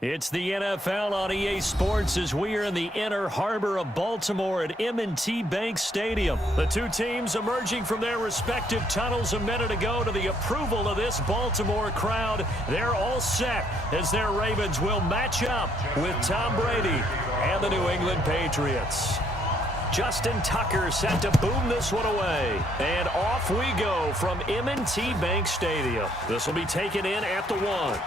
It's the NFL on EA Sports as we are in the inner harbor of Baltimore at M&T Bank Stadium. The two teams emerging from their respective tunnels a minute ago to the approval of this Baltimore crowd. They're all set as their Ravens will match up with Tom Brady and the New England Patriots. Justin Tucker set to boom this one away. And off we go from M&T Bank Stadium. This will be taken in at the 1.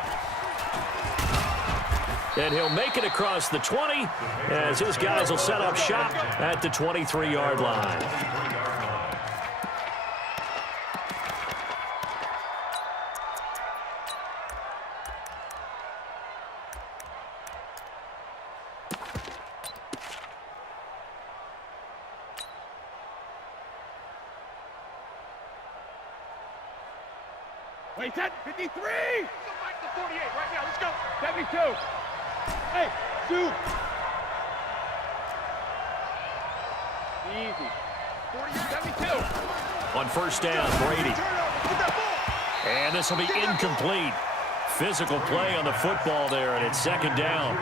And he'll make it across the 20 as his guys will set up shop at the 23-yard line. Wait, 10, 53! Let's go back to 48 right now. Let's go. 72. Hey, 2. Easy. 72. On first down, Brady. And this will be incomplete. Physical play on the football there, and it's second down.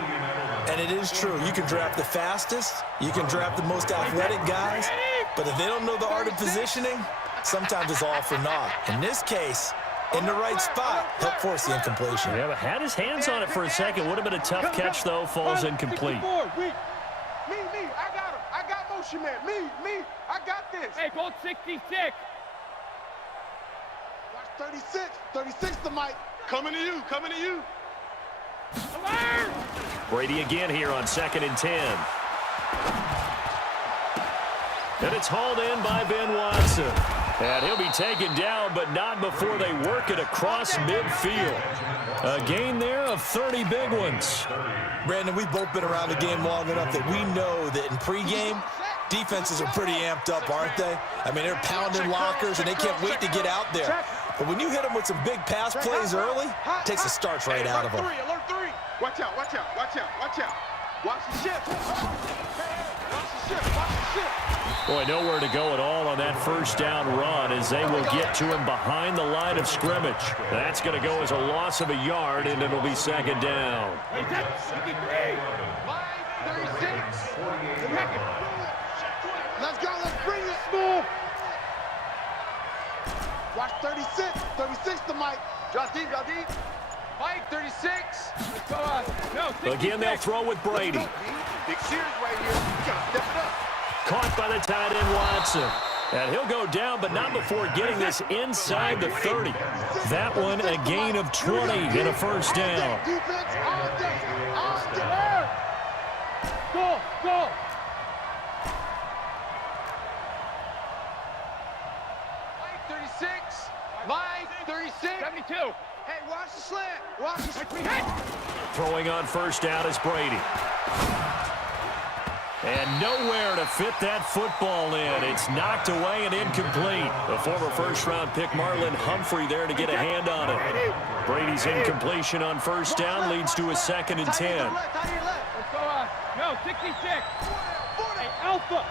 And it is true. You can draft the fastest. You can draft the most athletic guys. But if they don't know the art of positioning, sometimes it's all for naught. In this case, in the right spot, help force the incompletion. Yeah, but had his hands on it for a second. Would have been a tough catch, though. Falls incomplete. Me, I got him. I got motion man. Me, I got this. Hey, both 66. Watch 36. 36 to Mike. Coming to you. Alert! Brady again here on 2nd and 10. And it's hauled in by Ben Watson. And he'll be taken down, but not before they work it across midfield. A gain there of 30 big ones. Brandon, we've both been around the game long enough that we know that in pregame, defenses are pretty amped up, aren't they? I mean, they're pounding lockers, and they can't wait to get out there. But when you hit them with some big pass plays early, it takes the starch right out of them. Alert 3. Watch out. Watch the ship. Boy, nowhere to go at all on that first down run as they will get to him behind the line of scrimmage. That's going to go as a loss of a yard, and it'll be second down. Let's go. Let's bring this small. Watch 36. 36 to Mike. Draw deep. Mike, 36. Again, they'll throw with Brady. Big series right here. You got to step it up. Caught by the tight end Watson. And he'll go down, but not before getting this inside the 30. That one a gain of 20 and a first down. Defense all day. Go. Mike, 36. Mike, 36. 72. Hey, watch the slant. Throwing on first down is Brady. And nowhere to fit that football in. It's knocked away and incomplete. The former first-round pick Marlon Humphrey there to get a hand on it. Brady's incompletion on first down leads to a 2nd and 10. Let's go on. No, 66. Hey, Alpha.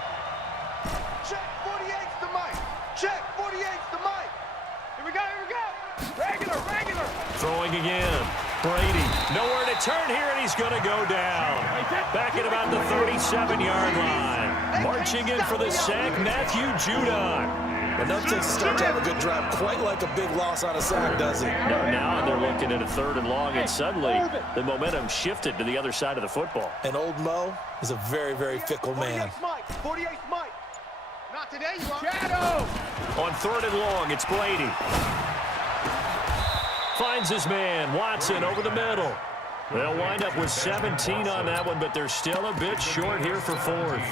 Check 48's to Mike. Check 48's to Mike. Here we go. Regular. Throwing again. Brady, nowhere to turn here, and he's going to go down. Back at about the 37-yard line. Marching in for the sack, Matthew Judon. Enough to start to have a good drive, quite like a big loss on a sack, does it? Now they're looking at a 3rd and long, and suddenly the momentum shifted to the other side of the football. And old Mo is a very, very fickle man. 48's Mike. Not today, you are. Shadow. On 3rd and long, it's Brady. Finds his man, Watson, over the middle. They'll wind up with 17 on that one, but they're still a bit short here for 4th.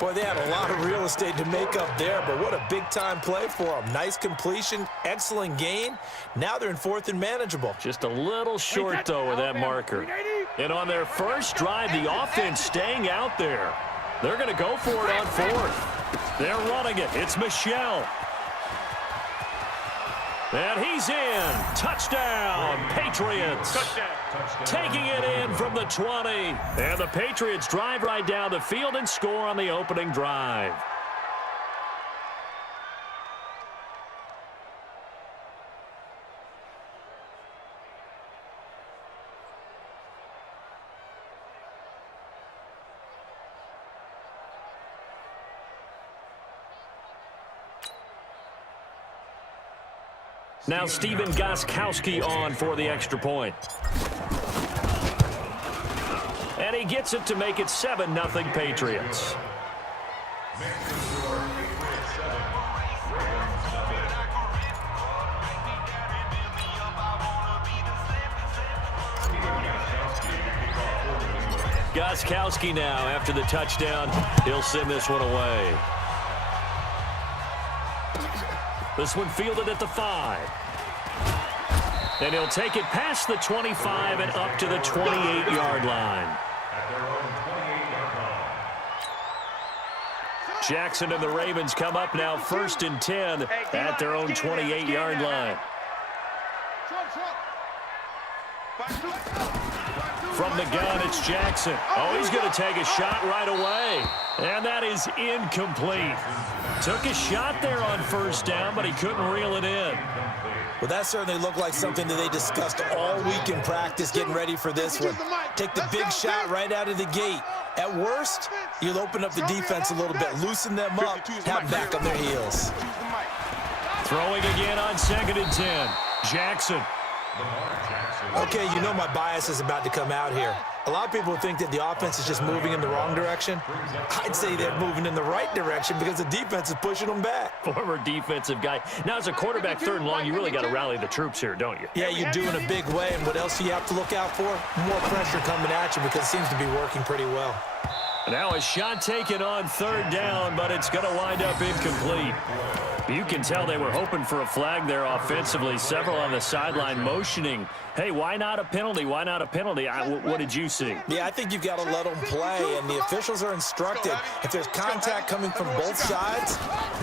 Boy, they had a lot of real estate to make up there, but what a big-time play for them. Nice completion, excellent gain. Now they're in 4th and manageable. Just a little short, though, with that marker. And on their first drive, the offense staying out there. They're going to go for it on 4th. They're running it. It's Michelle. And he's in. Touchdown, Patriots. Touchdown. Taking it in from the 20. And the Patriots drive right down the field and score on the opening drive. Now Steven Gostkowski on for the extra point. And he gets it to make it 7-0 Patriots. Gostkowski now, after the touchdown, he'll send this one away. This one fielded at the 5. And he'll take it past the 25 and up to the 28-yard line. Jackson and the Ravens come up now 1st and 10 at their own 28-yard line. From the gun, it's Jackson. Oh, he's going to take a shot right away. And that is incomplete. Took a shot there on 1st down, but he couldn't reel it in. Well, that certainly looked like something that they discussed all week in practice, getting ready for this one. Take the big shot right out of the gate. At worst, you'll open up the defense a little bit, loosen them up, have them back on their heels. Throwing again on 2nd and 10. Jackson. Okay, you know my bias is about to come out here. A lot of people think that the offense is just moving in the wrong direction. I'd say they're moving in the right direction because the defense is pushing them back. Former defensive guy. Now, as a quarterback 3rd and long, you really got to rally the troops here, don't you? Yeah, you do in a big way. And what else do you have to look out for? More pressure coming at you because it seems to be working pretty well. Now a shot taken on 3rd down, but it's going to wind up incomplete. You can tell they were hoping for a flag there offensively. Several on the sideline motioning, hey, why not a penalty? Why not a penalty? What did you see? Yeah, I think you've got to let them play, and the officials are instructed. If there's contact coming from both sides,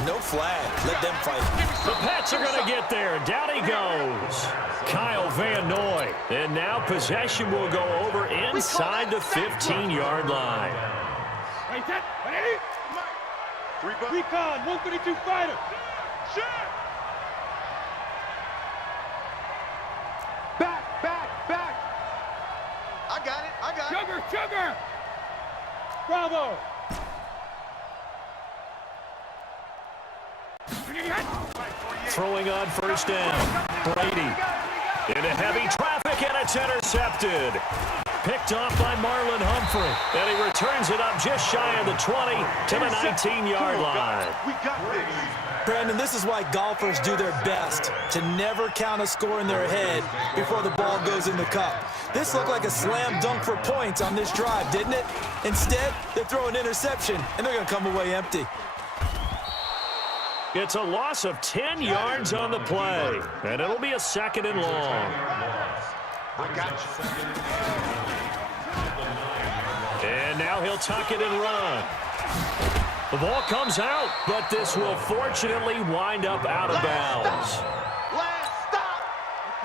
no flag. Let them fight. The Pats are going to get there. Down he goes. Kyle Van Noy. And now possession will go over inside the 15-yard line. Recon, 132 fighter. Back. I got it. Sugar. Bravo. Throwing on 1st down. Brady into heavy traffic, and it's intercepted. Picked off by Marlon Humphrey. And he returns it up just shy of the 20 to the 19-yard line. We got this. Brandon, this is why golfers do their best to never count a score in their head before the ball goes in the cup. This looked like a slam dunk for points on this drive, didn't it? Instead, they throw an interception, and they're going to come away empty. It's a loss of 10 yards on the play, and it'll be a 2nd and long. I got you. And now he'll tuck it and run. The ball comes out, but this will fortunately wind up out of bounds. Last stop.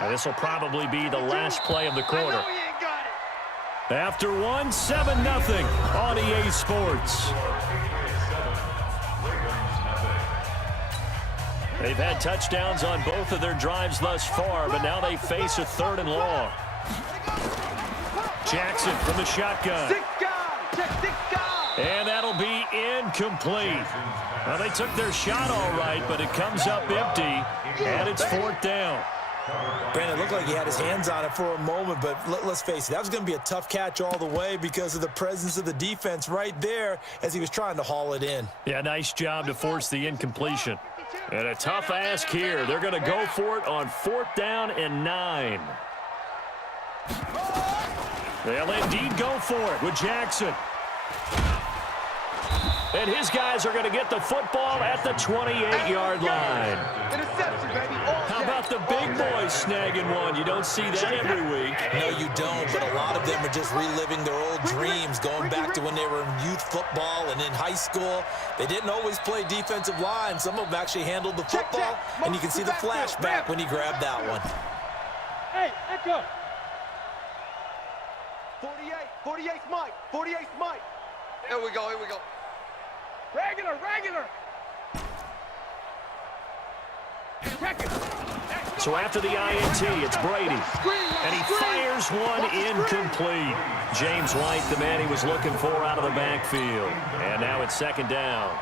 And this will probably be the last play of the quarter. I know he ain't got it. After one, 7-0 on EA Sports. They've had touchdowns on both of their drives thus far, but now they face a 3rd and long. Jackson from the shotgun. And that'll be incomplete. Well, they took their shot all right, but it comes up empty, and it's 4th down. Brandon, it looked like he had his hands on it for a moment, but let's face it, that was going to be a tough catch all the way because of the presence of the defense right there as he was trying to haul it in. Yeah, nice job to force the incompletion. And a tough ask here. They're going to go for it on 4th down and 9. They'll indeed go for it with Jackson. And his guys are going to get the football at the 28-yard line. Interception, baby. How about the big boys snagging one? You don't see that every week. No, you don't, but a lot of them are just reliving their old dreams, going back to when they were in youth football and in high school. They didn't always play defensive line. Some of them actually handled the football, and you can see the flashback when he grabbed that one. Hey, Echo. 48's Mike. 48's Mike. Here we go. Regular. So after the INT, it's Brady. And he fires one incomplete. James White, the man he was looking for out of the backfield. And now it's 2nd down.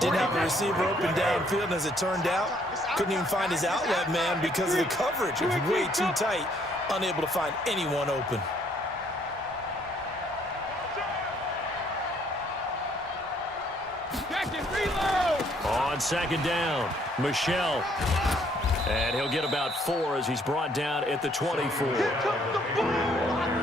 Didn't have a receiver open downfield, and as it turned out, couldn't even find his outlet man because of the coverage. It was way too tight, unable to find anyone open. On second down, Michelle. And he'll get about 4 as he's brought down at the 24.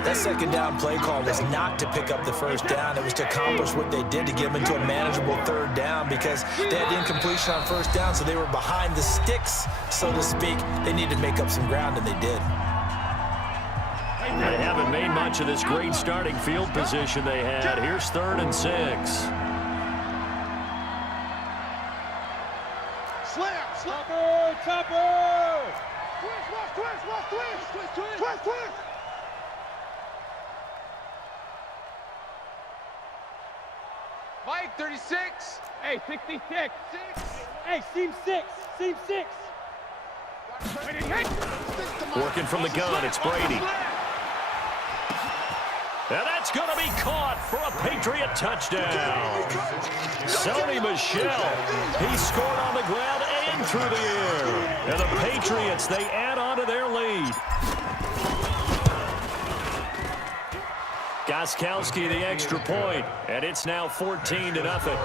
That second down play call was not to pick up the first down. It was to accomplish what they did to get them into a manageable third down because they had incompletion on first down, so they were behind the sticks, so to speak. They needed to make up some ground, and they did. They haven't made much of this great starting field position they had. Here's 3rd and 6. Topper! Twist! Mike, 36. Hey, 66. Hey, seam 6. Working from the gun, it's Brady. And that's going to be caught for a Patriot touchdown. Sony Michel, he scored on the ground and through the air. And the Patriots, they add on to their lead. Gostkowski the extra point, and it's now 14-0.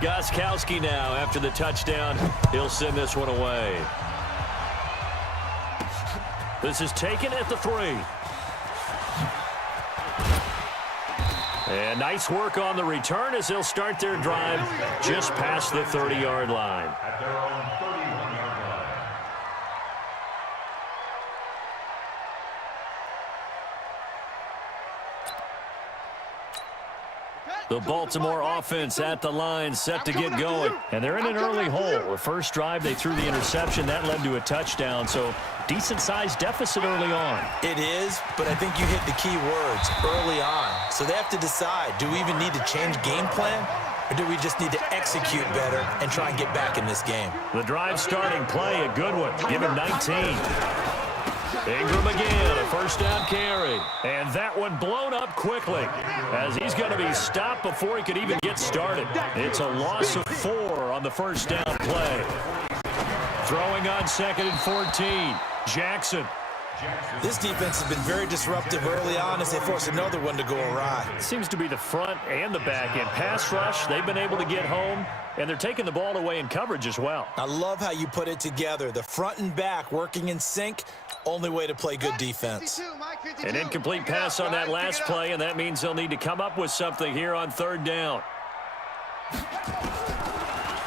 Gostkowski now, after the touchdown, he'll send this one away. This is taken at the 3. And nice work on the return as they'll start their drive just past the 30-yard line. At their own 31-yard line. The Baltimore offense at the line, set to get going. And they're in an early hole. The first drive, they threw the interception. That led to a touchdown, so decent-sized deficit early on. It is, but I think you hit the key words, early on. So they have to decide, do we even need to change game plan, or do we just need to execute better and try and get back in this game? The drive starting play, a good one. Give him 19. Ingram again, a first down carry. And that one blown up quickly as he's going to be stopped before he could even get started. It's a loss of 4 on the first down play. Throwing on 2nd and 14. Jackson. This defense has been very disruptive early on as they force another one to go awry. It seems to be the front and the back end. Pass rush, they've been able to get home, and they're taking the ball away in coverage as well. I love how you put it together. The front and back working in sync, only way to play good defense. An incomplete pass on that last play, and that means they'll need to come up with something here on 3rd down.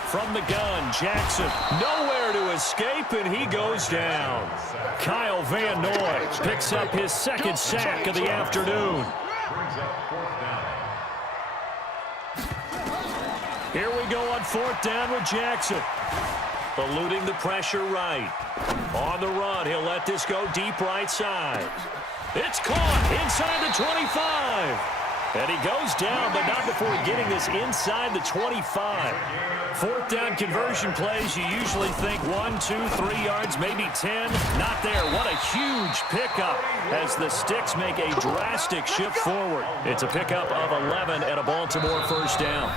From the gun, Jackson, nowhere to escape, and he goes down. Kyle Van Noy picks up his 2nd sack of the afternoon. Here we go on 4th down with Jackson. Eluding the pressure right. On the run, he'll let this go deep right side. It's caught inside the 25. And he goes down, but not before getting this inside the 25. 4th down conversion plays, you usually think 1, 2, 3 yards, maybe 10. Not there. What a huge pickup as the Sticks make a drastic shift forward. It's a pickup of 11 at a Baltimore first down.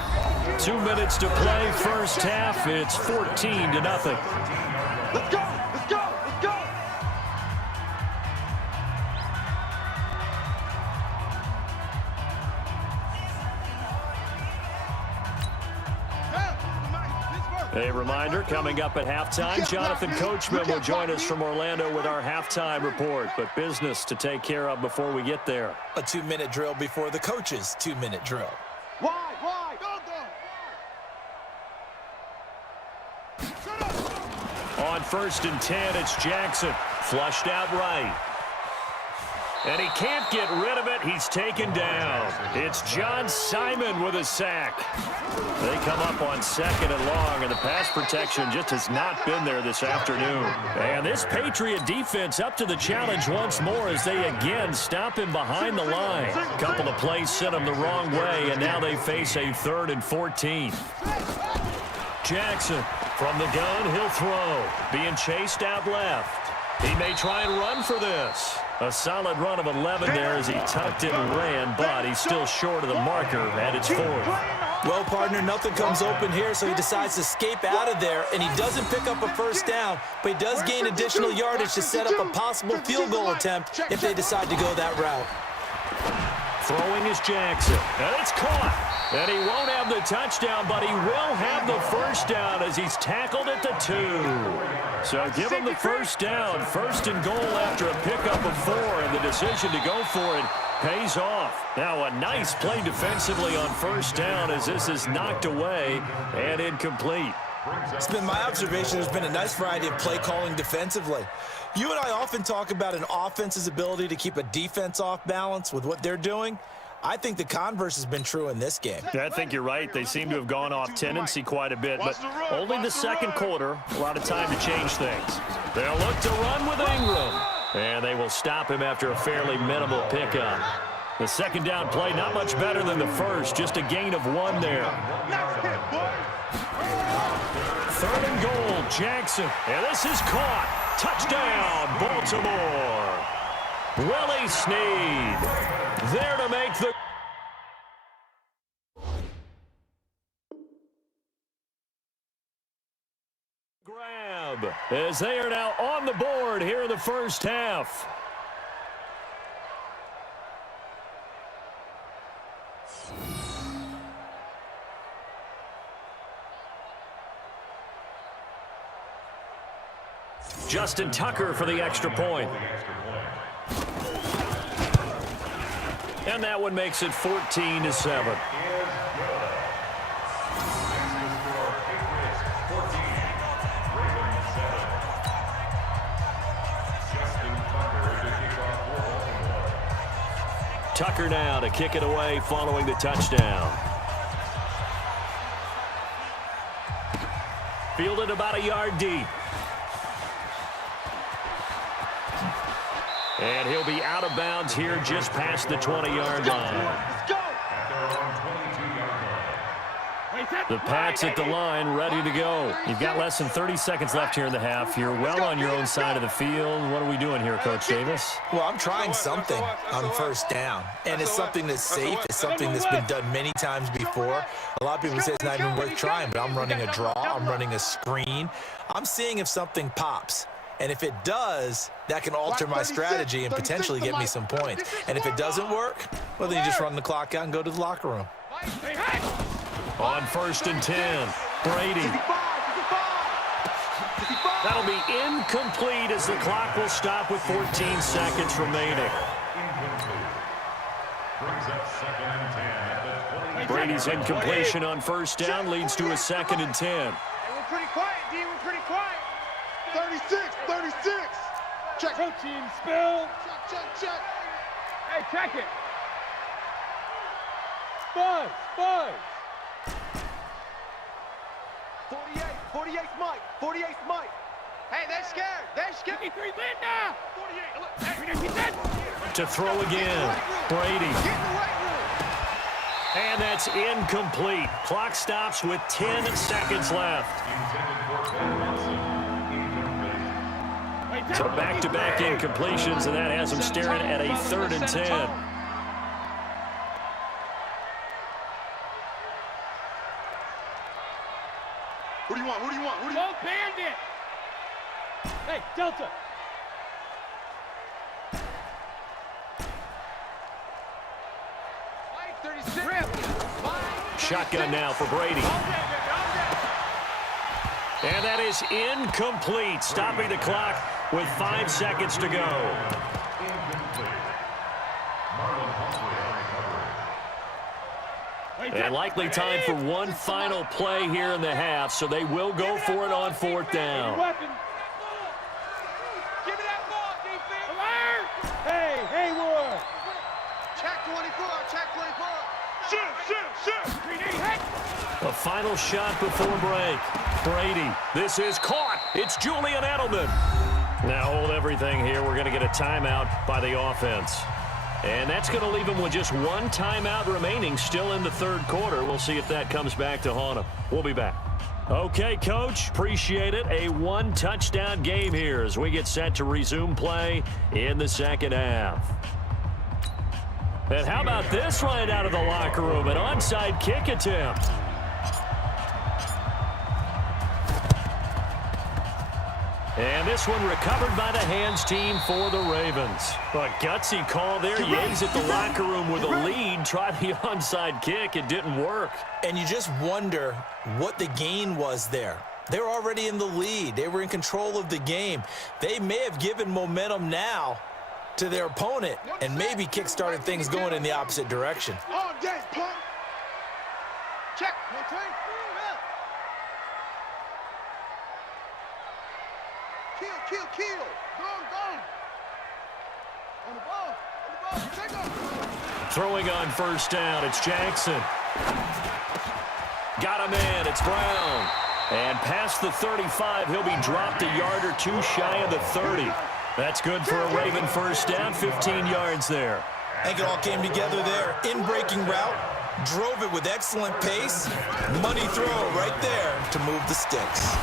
2 minutes to play first half. It's 14-0. Let's go! Let's go! Let's go! A reminder, coming up at halftime, Jonathan Coachman will join us from Orlando with our halftime report, but business to take care of before we get there. A 2-minute drill before the coach's 2-minute drill. Wide! Go! On 1st and 10, it's Jackson. Flushed out right. And he can't get rid of it. He's taken down. It's John Simon with a sack. They come up on 2nd and long, and the pass protection just has not been there this afternoon. And this Patriot defense up to the challenge once more as they again stop him behind the line. A couple of plays sent him the wrong way, and now they face a 3rd and 14. Jackson from the gun, he'll throw. Being chased out left. He may try and run for this. A solid run of 11 there as he tucked it and ran, but he's still short of the marker, and it's 4th. Well, partner, nothing comes open here, so he decides to escape out of there, and he doesn't pick up a first down, but he does gain additional yardage to set up a possible field goal attempt if they decide to go that route. Throwing is Jackson, and it's caught. And he won't have the touchdown, but he will have the first down as he's tackled at the 2. So give him the first down. 1st and goal after a pickup of 4, and the decision to go for it pays off. Now a nice play defensively on 1st down as this is knocked away and incomplete. It's been my observation there's been a nice variety of play calling defensively. You and I often talk about an offense's ability to keep a defense off balance with what they're doing. I think the converse has been true in this game. I think you're right. They seem to have gone off tendency quite a bit, but only the second quarter, a lot of time to change things. They'll look to run with Ingram, and they will stop him after a fairly minimal pickup. The second down play, not much better than the first, just a gain of 1 there. 3rd and goal, Jackson, and this is caught. Touchdown, Baltimore. Willie Snead there to make the grab as they are now on the board here in the first half. Justin Tucker for the extra point. And that one makes it 14-7. Tucker now to kick it away following the touchdown. Fielded about a yard deep. And he'll be out of bounds here just past the 20-yard line. The Pats at the line, ready to go. You've got less than 30 seconds left here in the half. You're well on your own side of the field. What are we doing here, Coach Davis? Well, I'm trying something on 1st down, and it's something that's safe. It's something that's been done many times before. A lot of people say it's not even worth trying, but I'm running a draw. I'm running a screen. I'm seeing if something pops. And if it does, that can alter my strategy and potentially get me some points. And if it doesn't work, well, then you just run the clock out and go to the locker room. On 1st and 10, Brady. That'll be incomplete as the clock will stop with 14 seconds remaining. Brady's incompletion on 1st down leads to a 2nd and 10. We're pretty quiet, D. We're pretty quiet. 36. Check. Protein spill. Check. Hey, check it. Buzz. 48's Mike. 48's Mike. Hey, they're scared. 53 win now. 48. To throw again, Brady. And that's incomplete. Clock stops with 10 seconds left. So back-to-back incompletions, and that has them staring at a 3rd and 10. Who do you want? Go Bandit! Hey, Delta! Shotgun now for Brady. And that is incomplete, stopping the clock with 5 seconds to go. And likely time for one final play here in the half, so they will go for it on 4th down. Give me that ball, defense! Alert! Hey, Hayward! Check 24, check 24. Shoot! A final shot before break. Brady, this is caught. It's Julian Edelman. Now hold everything here. We're going to get a timeout by the offense. And that's going to leave him with just one timeout remaining still in the 3rd quarter. We'll see if that comes back to haunt him. We'll be back. Okay, Coach, appreciate it. A one-touchdown game here as we get set to resume play in the second half. And how about this right out of the locker room? An onside kick attempt. And this one recovered by the hands team for the Ravens. A gutsy call there. Yates at the locker room with a lead. Tried the onside kick. It didn't work. And you just wonder what the gain was there. They're already in the lead. They were in control of the game. They may have given momentum now to their opponent and maybe kick-started things going in the opposite direction. All day, punk. Check. Kill. Go. On the ball. Take off. Throwing on first down, it's Jackson. Got a man, it's Brown. And past the 35, he'll be dropped a yard or two shy of the 30. That's good for a Raven first down, 15 yards there. I think it all came together there. In-breaking route, drove it with excellent pace. Money throw right there to move the sticks.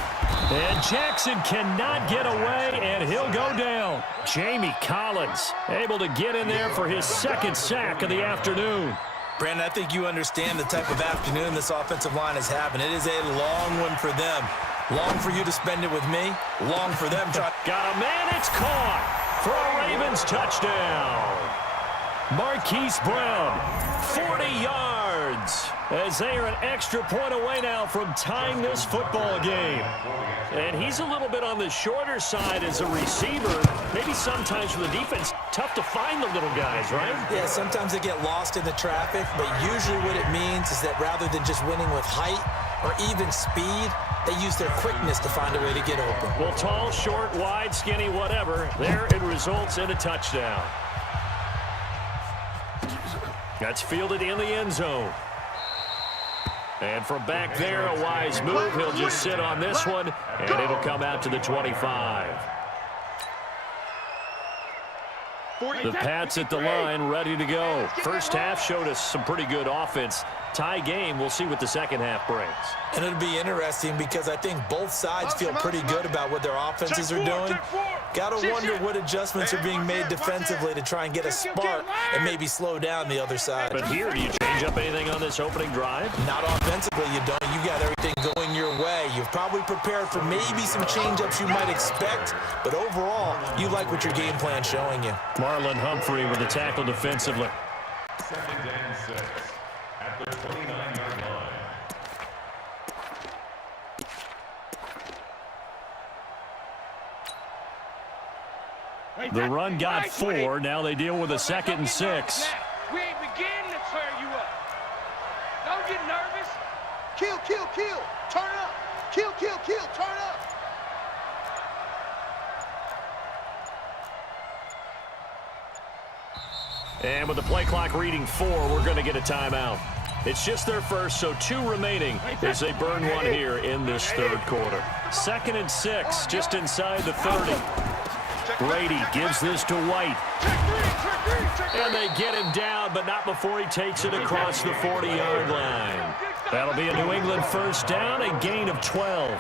And Jackson cannot get away, and he'll go down. Jamie Collins able to get in there for his second sack of the afternoon. Brandon, I think you understand the type of afternoon this offensive line is having. It is a long one for them. Long for you to spend it with me. Long for them. Got a man, it's caught for a Ravens touchdown. Marquise Brown, 40 yards, as they are an extra point away now from tying this football game. And he's a little bit on the shorter side as a receiver. Maybe sometimes for the defense, tough to find the little guys, right? Yeah, sometimes they get lost in the traffic, but usually what it means is that rather than just winning with height or even speed, they use their quickness to find a way to get open. Well, tall, short, wide, skinny, whatever, there it results in a touchdown. That's fielded in the end zone. And from back there, a wise move. He'll just sit on this one, and it'll come out to the 25. The Pats at the line, ready to go. First half showed us some pretty good offense. Tie game, we'll see what the second half brings. And it'll be interesting because I think both sides feel pretty good about what their offenses are doing. Got to wonder what adjustments are being made defensively to try and get a spark and maybe slow down the other side. But here, do you change up anything on this opening drive? Not offensively, you don't. You got everything going your way. You've probably prepared for maybe some change-ups you might expect, but overall, you like what your game plan's showing you. Marlon Humphrey with the tackle defensively. Second and 6 at the 29-yard line. The run got 4. Now they deal with a 2nd and 6. We ain't beginning to turn you up. Don't get nervous. Kill. Turn up. Kill. Turn up. And with the play clock reading 4, we're going to get a timeout. It's just their first, so 2 remaining as they burn one here in this third quarter. 2nd and 6, just inside the 30. Brady gives this to White. And they get him down, but not before he takes it across the 40-yard line. That'll be a New England first down, a gain of 12.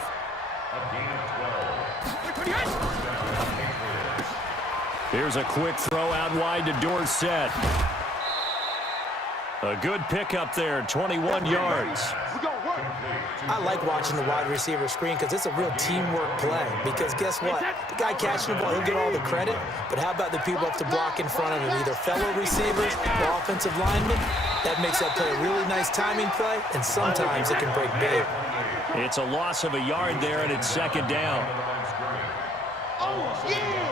Here's a quick throw out wide to Dorsett. A good pickup there, 21 yards. I like watching the wide receiver screen because it's a real teamwork play. Because guess what? The guy catching the ball, he'll get all the credit. But how about the people up to block in front of him, either fellow receivers or offensive linemen? That makes that play a really nice timing play, and sometimes it can break big. It's a loss of a yard there, and it's 2nd down. Oh, yeah!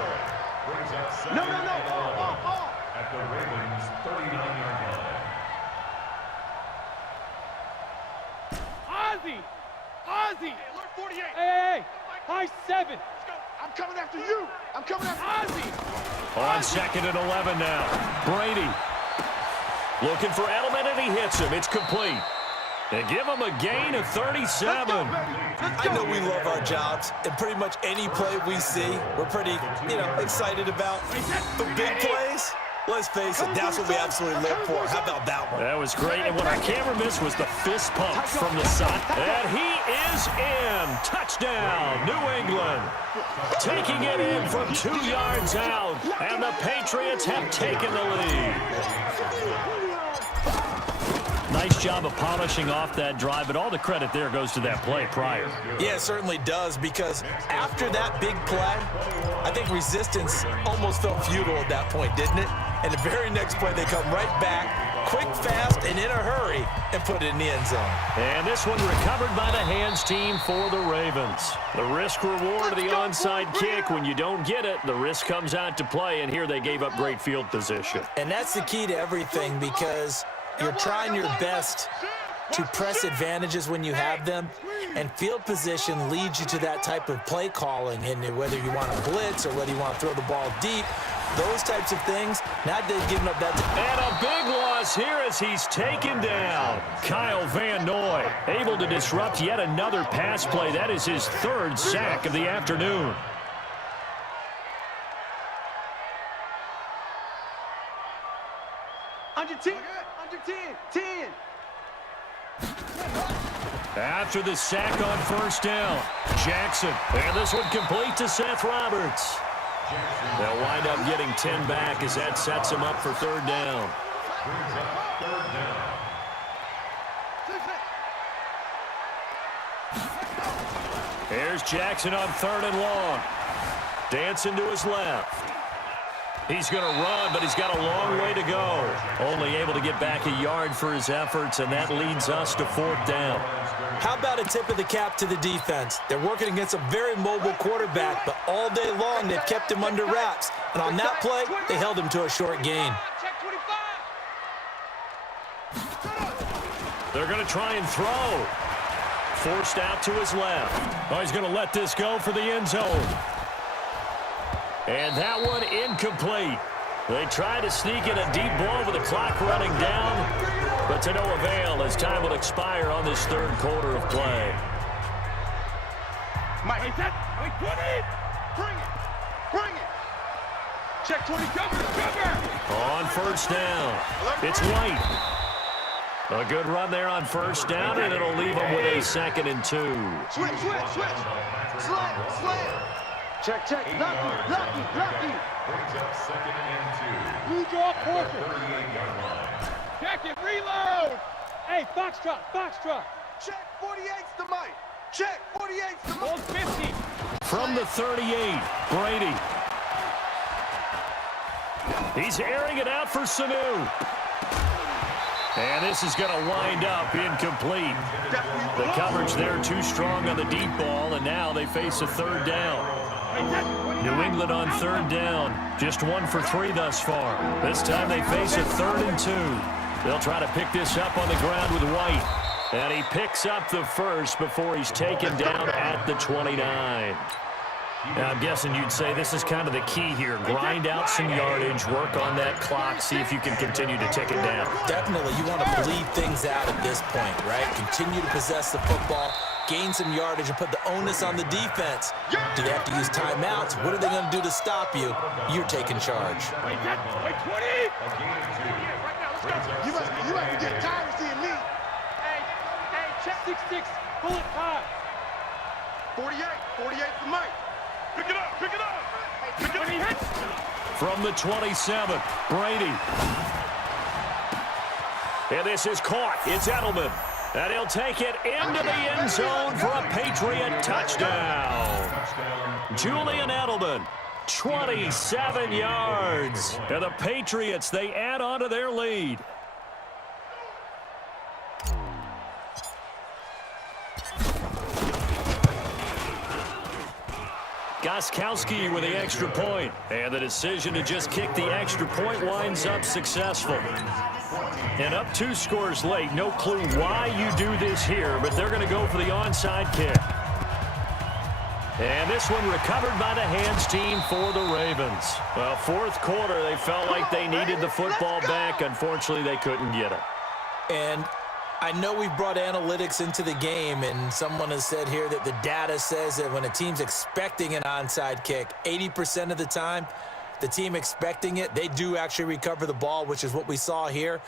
No. At the Ravens' 39-yard line. Ozzy! Alert 48! Hey! High 7! I'm coming after you! I'm coming after Ozzy! On 2nd and 11 now. Brady looking for Edelman, and he hits him. It's complete. They give him a gain of 37. I know we love our jobs, and pretty much any play we see, we're pretty, excited about. The big plays, Let's face it, that's what we absolutely live for. How about that one? That was great, and what our camera missed was the fist pump from the side. And he is in. Touchdown, New England. Taking it in from 2 yards out, and the Patriots have taken the lead. Nice job of polishing off that drive, but all the credit there goes to that play prior. Yeah, it certainly does, because after that big play, I think resistance almost felt futile at that point, didn't it? And the very next play, they come right back, quick, fast, and in a hurry, and put it in the end zone. And this one recovered by the hands team for the Ravens. The risk-reward of the onside kick. When you don't get it, the risk comes out to play, and here they gave up great field position. And that's the key to everything, because you're trying your best to press advantages when you have them, and field position leads you to that type of play calling. And whether you want to blitz or whether you want to throw the ball deep, those types of things, not giving up that. And a big loss here as he's taken down. Kyle Van Noy able to disrupt yet another pass play. That is his 3rd sack of the afternoon. Under 10. 10. After the sack on 1st down, Jackson. And this one complete to Seth Roberts. They'll wind up getting 10 back as that sets him up for 3rd down. Here's Jackson on 3rd and long. Dancing to his left. He's going to run, but he's got a long way to go. Only able to get back a yard for his efforts, and that leads us to 4th down. How about a tip of the cap to the defense? They're working against a very mobile quarterback, but all day long they've kept him under wraps. And on that play, they held him to a short gain. They're going to try and throw. Forced out to his left. Oh, he's going to let this go for the end zone. And that one incomplete. They try to sneak in a deep ball with the clock running down, but to no avail as time will expire on this 3rd quarter of play. Mike, hit that. Wait, 20. Bring it. Check 20, cover. On 1st down, it's White. A good run there on 1st down, and it'll leave them with a 2nd and 2. Switch. Slam. Check. Lucky. Brings up 2nd and 2. Blue draw, Porter. 38-yard line. Check it, reload. Hey, Foxtrot. Check 48's the Mike. Check 48's the Mike. 50. From the 38, Brady. He's airing it out for Sanu. And this is going to wind up incomplete. The coverage there too strong on the deep ball, and now they face a 3rd down. New England on 3rd down. Just 1 for 3 thus far. This time they face a 3rd and 2. They'll try to pick this up on the ground with White. And he picks up the first before he's taken down at the 29. Now, I'm guessing you'd say this is kind of the key here. Grind out some yardage, work on that clock, see if you can continue to tick it down. Definitely, you want to bleed things out at this point, right? Continue to possess the football, gain some yardage, and put the onus on the defense. Do they have to use timeouts? What are they going to do to stop you? You're taking charge. Wait, 20. You have to get tired of seeing me. Hey, check 6-6. Pull it high. 48 for Mike. Pick it up. When he hits. From the 27, Brady. And this is caught. It's Edelman. And he'll take it into the end zone for a Patriot touchdown. Julian Edelman, 27 yards. And the Patriots, they add on to their lead. Gostkowski with the extra point. And the decision to just kick the extra point winds up successful. And up 2 scores late. No clue why you do this here, but they're going to go for the onside kick. And this one recovered by the hands team for the Ravens. Well, 4th quarter, they felt like they needed the football back. Unfortunately, they couldn't get it. And I know we've brought analytics into the game, and someone has said here that the data says that when a team's expecting an onside kick, 80% of the time, the team expecting it, they do actually recover the ball, which is what we saw here.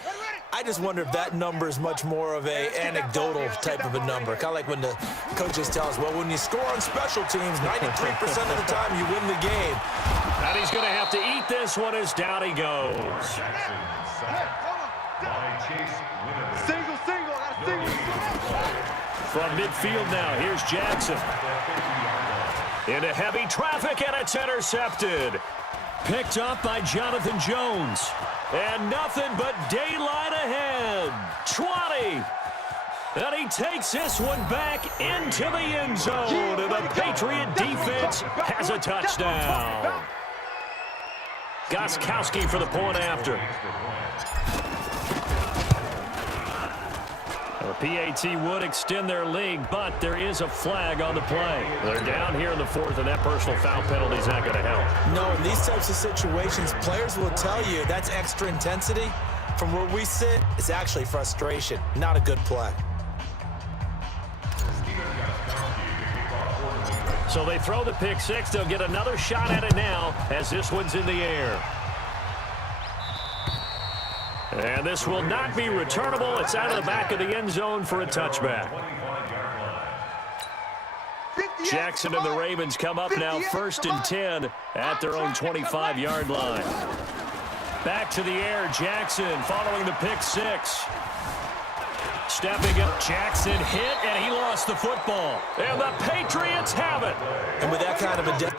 I just wonder if that number is much more of a anecdotal type of a number. Kind of like when the coaches tell us, well, when you score on special teams, 93% of the time you win the game. And he's going to have to eat this one as down he goes. Single, From midfield now, here's Jackson. Into heavy traffic, and it's intercepted. Picked up by Jonathan Jones. And nothing but daylight ahead. 20. And he takes this one back into the end zone. And the Patriot defense has a touchdown. Gostkowski for the point after. The PAT would extend their lead, but there is a flag on the play. They're down here in the fourth, and that personal foul penalty is not going to help. No, in these types of situations, players will tell you that's extra intensity. From where we sit, it's actually frustration, not a good play. So they throw the pick six. They'll get another shot at it now as this one's in the air. And this will not be returnable. It's out of the back of the end zone for a touchback. Jackson and the Ravens come up now 1st and 10 at their own 25-yard line. Back to the air, Jackson following the pick six. Stepping up, Jackson hit, and he lost the football. And the Patriots have it. And with that kind of a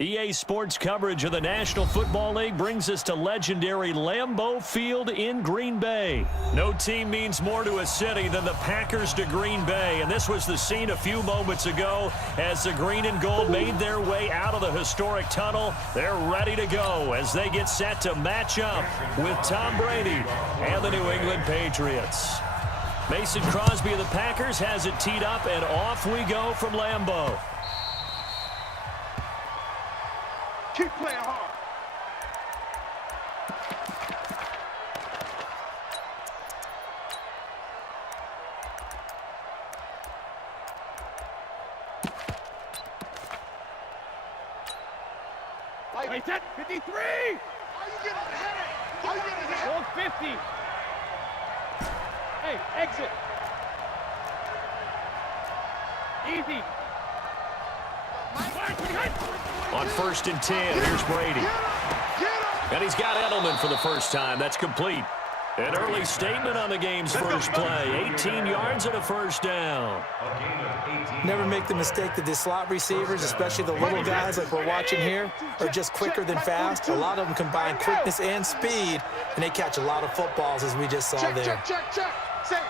EA Sports coverage of the National Football League brings us to legendary Lambeau Field in Green Bay. No team means more to a city than the Packers to Green Bay, and this was the scene a few moments ago as the green and gold made their way out of the historic tunnel. They're ready to go as they get set to match up with Tom Brady and the New England Patriots. Mason Crosby of the Packers has it teed up, and off we go from Lambeau. Keep playing hard. Like that, 53! How you getting ahead? How you getting ahead? Ball 50. Hey, exit. Easy. On 1st and 10, here's Brady. And he's got Edelman for the first time. That's complete. An early statement on the game's first play. 18 yards and a first down. Never make the mistake that the slot receivers, especially the little guys like we're watching here, are just quicker than fast. A lot of them combine quickness and speed, and they catch a lot of footballs, as we just saw there. Check. Save.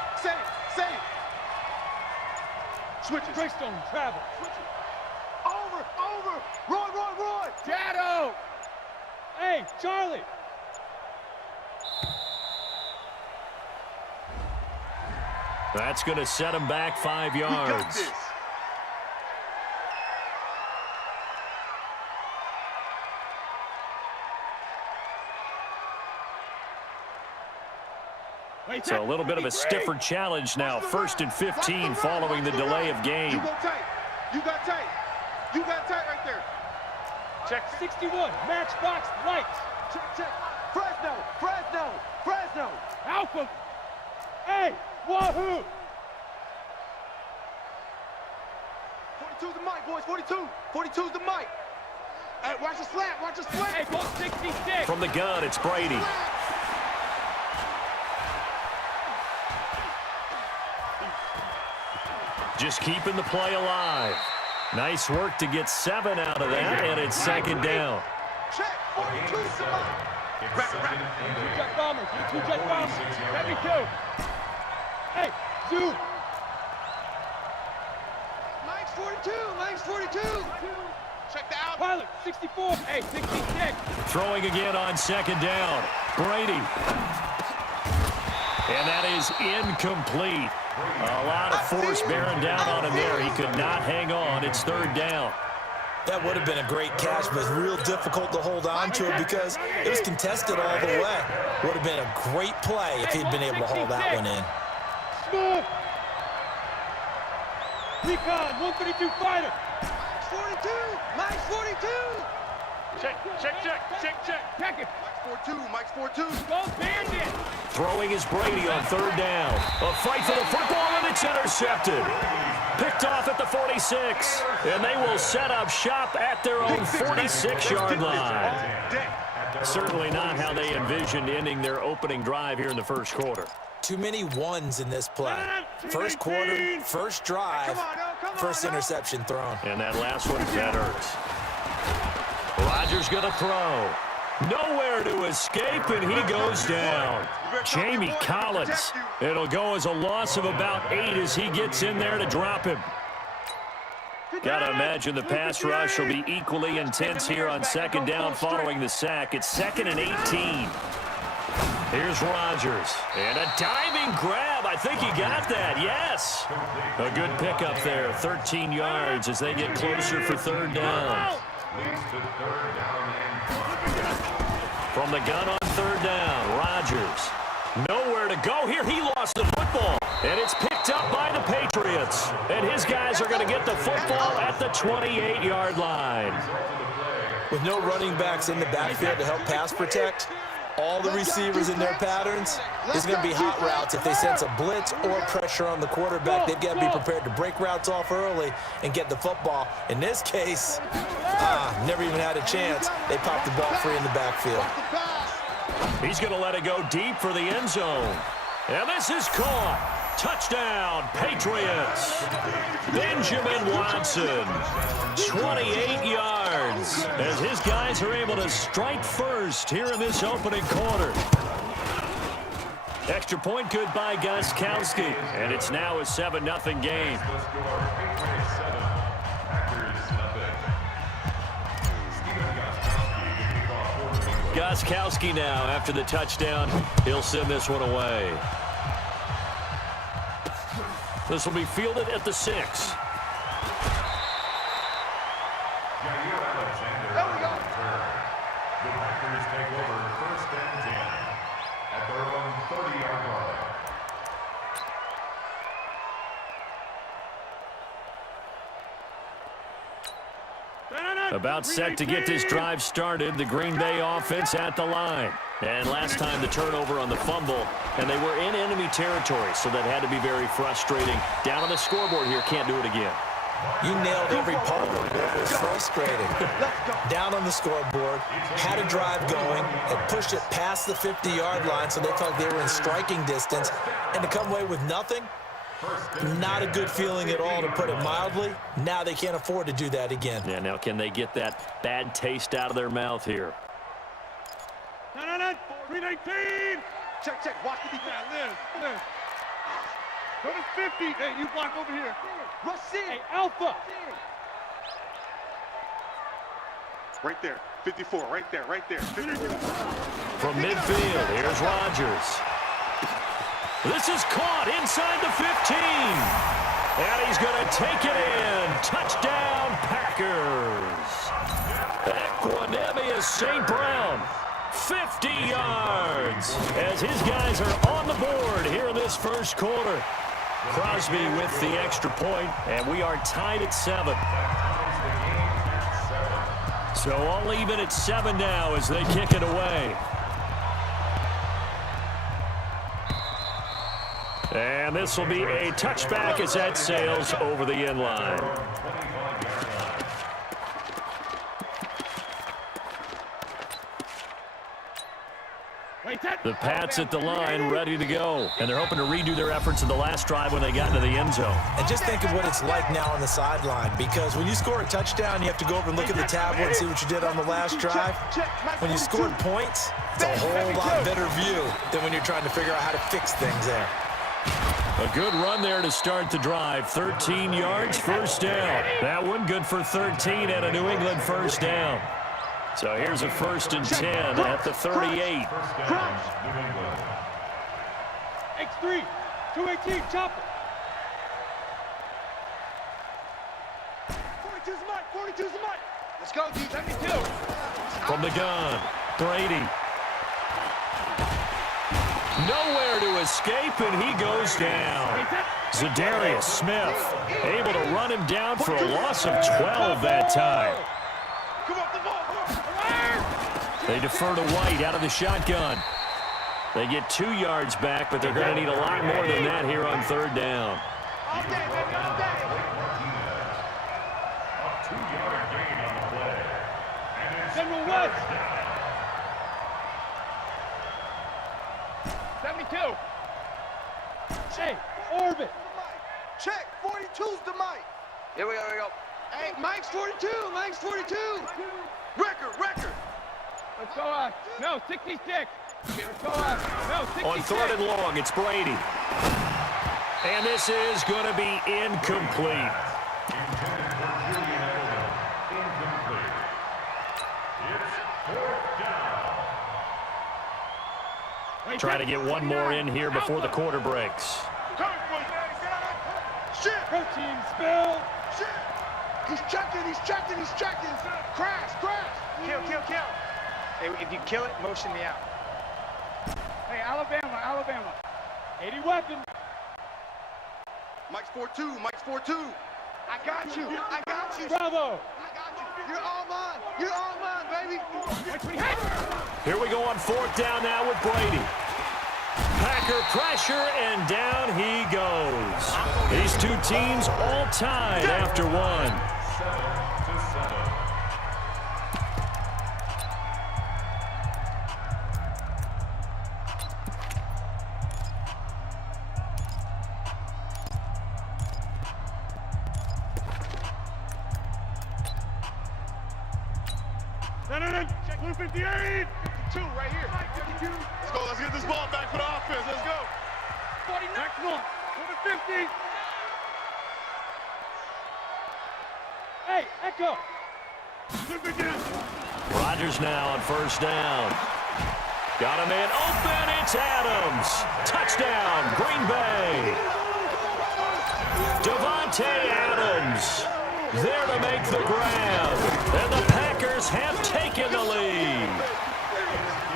Switch it. Greystone, travel. Switch it. All Over. Roy. Shadow. Hey, Charlie. That's going to set him back 5 yards. So a little bit of a stiffer challenge now. 1st and 15 following the delay of game. You got tight right there. Check 61. Matchbox lights. Check. Fresno. Alpha. Hey, wahoo. 42's the mic, boys. 42's the mic. Hey, watch the slant. Hey, ball 66. From the gun, it's Brady. Just keeping the play alive. Nice work to get 7 out of that, and it's 2nd down. Check, 42's the mic. Two-jet bombers. Let me go. Hey, zoom. Mike's 42. Check the out. Pilot, 64. Hey, 66. Throwing again on 2nd down. Brady. And that is incomplete. A lot of force bearing down on him there. He could not hang on. It's 3rd down. That would have been a great catch, but it's real difficult to hold on to it because it was contested all the way. Would have been a great play if he'd been able to hold that one in. Smooth. Recon, 132 fighter. Mike's 42. Check. Check it. Mike's 42. Go Bandit. Throwing is Brady on 3rd down. A fight for the football, and it's intercepted. Picked off at the 46. And they will set up shop at their own 46-yard line. Certainly not how they envisioned ending their opening drive here in the 1st quarter. Too many ones in this play. 1st quarter, 1st drive, 1st interception thrown. And that last one, that hurts. Rodgers going to throw. Nowhere to escape, and he goes down. Jamie Collins. It'll go as a loss of about 8 as he gets in there to drop him. Got to imagine the pass rush will be equally intense here on 2nd down following the sack. It's 2nd and 18. Here's Rodgers. And a diving grab. I think he got that. Yes. A good pickup there. 13 yards as they get closer for 3rd down. From the gun on 3rd down, Rodgers. Nowhere to go here. He lost the football. And it's picked up by the Patriots. And his guys are going to get the football at the 28-yard line. With no running backs in the backfield to help pass protect, all the receivers in their patterns, there's going to be hot routes. If they sense a blitz or pressure on the quarterback, they've got to be prepared to break routes off early and get the football. In this case, never even had a chance. They popped the ball free in the backfield. He's going to let it go deep for the end zone. And this is caught. Touchdown, Patriots. Benjamin Watson, 28 yards, as his guys are able to strike first here in this opening quarter. Extra point good by Gostkowski, and it's now a 7-0 game. Gostkowski now, after the touchdown, he'll send this one away. This will be fielded at the 6. There we go. The Packers take over 1st and 10 at their own 30-yard line. About set to get this drive started. The Green Bay offense at the line. And last time the turnover on the fumble, and they were in enemy territory, so that had to be very frustrating. Down on the scoreboard here, can't do it again. You nailed every part of it. It was frustrating. Down on the scoreboard, had a drive going, and pushed it past the 50-yard line so they felt they were in striking distance, and to come away with nothing, not a good feeling at all, to put it mildly. Now they can't afford to do that again. Yeah, now can they get that bad taste out of their mouth here? 319. Check. Watch the defense. Liz. Go to 50. Hey, you block over here. Rush C. Hey, Alpha. Right there. 54. Right there. Right there. 54. From midfield, here's Rodgers. This is caught inside the 15. And he's going to take it in. Touchdown, Packers. Equanimous St. Brown. 50 yards as his guys are on the board here in this first quarter. Crosby with the extra point, and we are tied at 7. So all even at 7 now as they kick it away. And this will be a touchback as that sails over the end line. The Pats at the line, ready to go. And they're hoping to redo their efforts in the last drive when they got into the end zone. And just think of what it's like now on the sideline, because when you score a touchdown, you have to go over and look at the tablet and see what you did on the last drive. When you scored points, it's a whole lot better view than when you're trying to figure out how to fix things there. A good run there to start the drive. 13 yards, first down. That one good for 13 and a New England first down. So here's a 1st and 10 at the 38. X3, 218, chopper. 42's the mic, 42's the mic. Let's go, dude, 72. From the gun, Brady. Nowhere to escape, and he goes down. Zadarius Smith able to run him down for a loss of 12 that time. Come on, the ball. They defer to White out of the shotgun. They get 2 yards back, but they're going to need a lot more than that here on 3rd down. All day, baby, all day. A 2-yard gain on the play. And it's General West. 72. Hey, orbit. Check, 42's the mic. Here we go, Hey, Mike's 42, Mike's 42. Record. Let's go, no, 66. Let's go, no, 66. On 3rd and long, it's Brady. And this is going to be incomplete. intended for Julian Edelman. Incomplete. It's 4th down. Trying to get one more in here before the quarter breaks. Protein spill. He's checking. Crash. Kill. Hey, if you kill it, motion me out. Hey, Alabama. 80 weapons. Mike's 4-2. I got you. Bravo. You're all mine, baby. Here we go on 4th down now with Brady. Packer pressure, and down he goes. These two teams all tied after 1. 7-7. Check 158. 52 right here. 52. Let's get this ball back for the offense. Let's go. 49. Next one. 50. Hey, Echo. Rodgers now on 1st down. Got him in open. It's Adams. Touchdown, Green Bay. Devontae Adams there to make the grab. And the Packers have taken the lead.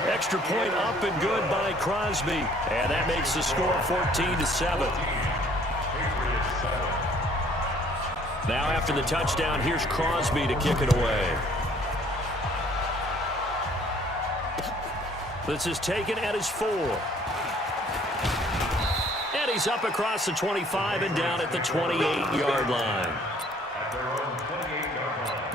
Extra point up and good by Crosby. And that makes the score 14-7. Now after the touchdown, here's Crosby to kick it away. This is taken at his 4. And he's up across the 25 and down at the 28-yard line. At their own 28-yard line.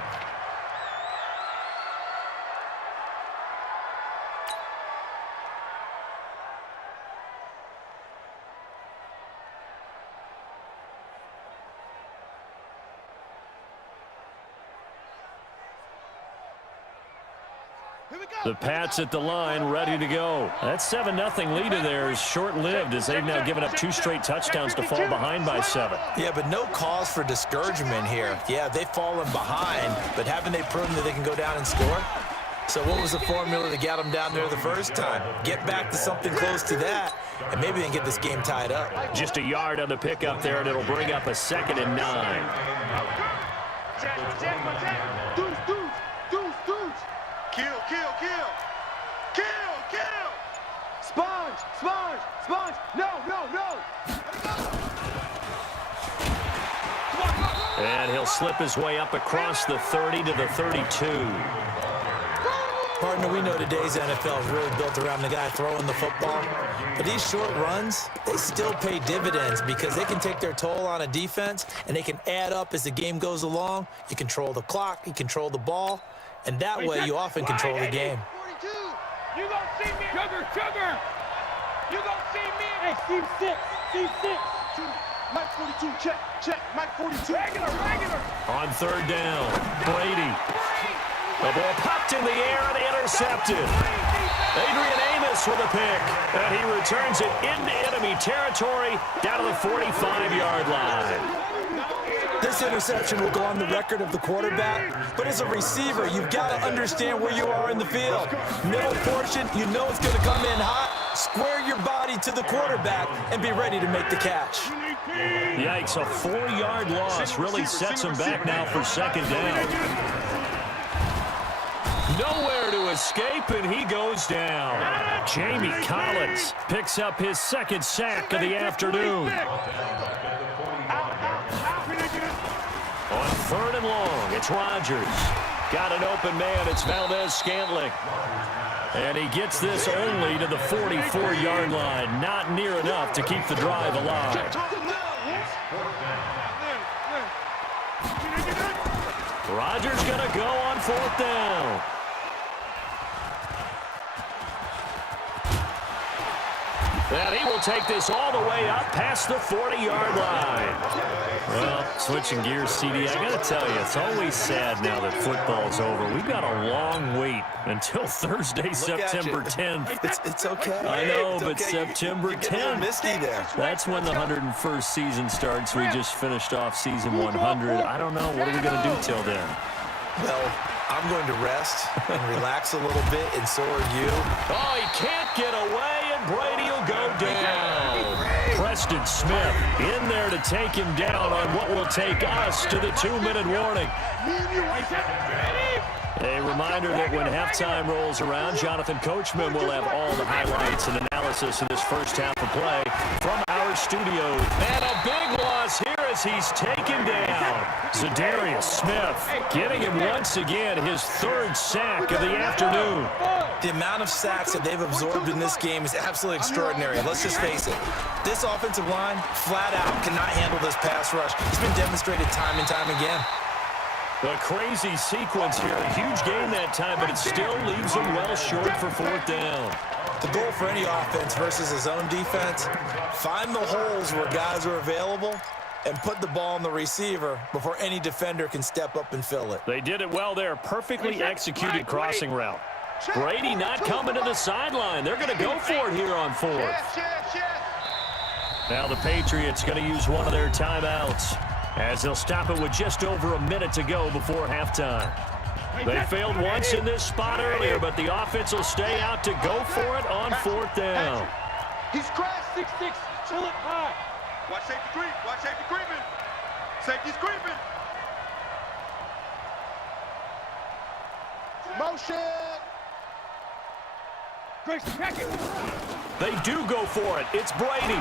The Pats at the line, ready to go. That 7-0 lead of theirs is short-lived as they've now given up 2 straight touchdowns to fall behind by 7. Yeah, but no cause for discouragement here. Yeah, they've fallen behind, but haven't they proven that they can go down and score? So what was the formula to get them down there the first time? Get back to something close to that, and maybe they can get this game tied up. Just a yard on the pickup there, and it'll bring up a 2nd and 9. Kill! Sponge! No! And he'll slip his way up across the 30 to the 32. Partner, we know today's NFL is really built around the guy throwing the football. But these short runs, they still pay dividends because they can take their toll on a defense, and they can add up as the game goes along. You control the clock, you control the ball, and that way you often control the game. 42. You gonna see me? Sugar! You gonna see me? Hey, Steve 6. Mike 42, check. Mike 42. Regular. On 3rd down, Brady. The ball popped in the air and intercepted. Adrian Amos with a pick, and he returns it into enemy territory down to the 45-yard line. This interception will go on the record of the quarterback, but as a receiver, you've got to understand where you are in the field. Middle portion, you know it's going to come in hot. Square your body to the quarterback and be ready to make the catch. Yikes, a 4-yard loss really sets him back now for 2nd down. Nowhere to escape, and he goes down. Jamie Collins picks up his 2nd sack of the afternoon. On 3rd and long, it's Rodgers. Got an open man, it's Valdez-Scantling. And he gets this only to the 44-yard line. Not near enough to keep the drive alive. Rodgers gonna go on 4th down. And he will take this all the way up past the 40-yard line. Well, switching gears, CD, I got to tell you, it's always sad now that football's over. We've got a long wait until Thursday, September 10th. It's okay. I know, it's but okay. September 10th, Misty there. that's when the 101st season starts. We just finished off season 100. I don't know. What are we going to do till then? Well, I'm going to rest and relax a little bit, and so are you. Oh, he can't get away, and Brady will go down. Preston Smith in there to take him down on what will take us to the 2-minute warning. A reminder that when halftime rolls around, Jonathan Coachman will have all the highlights and analysis of this first half of play from our studio. And a big loss here as he's taken down. Za'Darius Smith getting him once again his 3rd sack of the afternoon. The amount of sacks that they've absorbed in this game is absolutely extraordinary. Let's just face it. This offensive line, flat out, cannot handle this pass rush. It's been demonstrated time and time again. A crazy sequence here. A huge game that time, but it still leaves him well short for 4th down. The goal for any offense versus his own defense, find the holes where guys are available and put the ball on the receiver before any defender can step up and fill it. They did it well there. Perfectly executed crossing route. Brady not coming to the sideline. They're going to go for it here on 4th. Now the Patriots going to use one of their timeouts as they'll stop it with just over a minute to go before halftime. They failed once in this spot earlier, but the offense will stay out to go for it on 4th down. He's crashed 6-6. Chill it high. Watch safety creep. Watch safety creeping. Safety's creeping. Motion. Grayson, pack it. They do go for it. It's Brady.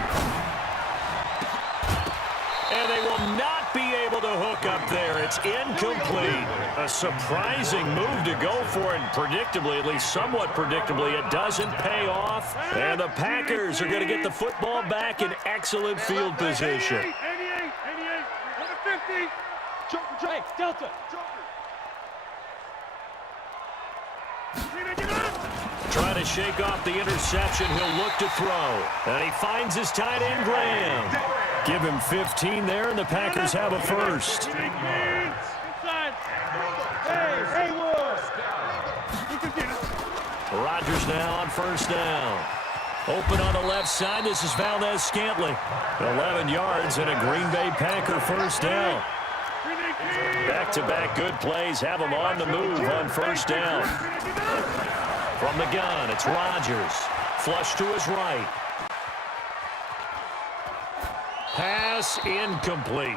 And they will not be able to hook up there. It's incomplete. A surprising move to go for it. And predictably, at least somewhat predictably, it doesn't pay off. And the Packers are going to get the football back in excellent field position. 88, 150. Joker, hey, Delta. Trying to shake off the interception. He'll look to throw. And he finds his tight end, Graham. Give him 15 there, and the Packers have a first. Inside. Hey, Haywood. Rodgers now on first down. Open on the left side. This is Valdez-Scantling. 11 yards and a Green Bay Packer first down. Back-to-back good plays have him on the move on first down. From the gun, it's Rodgers. Flush to his right. Pass incomplete.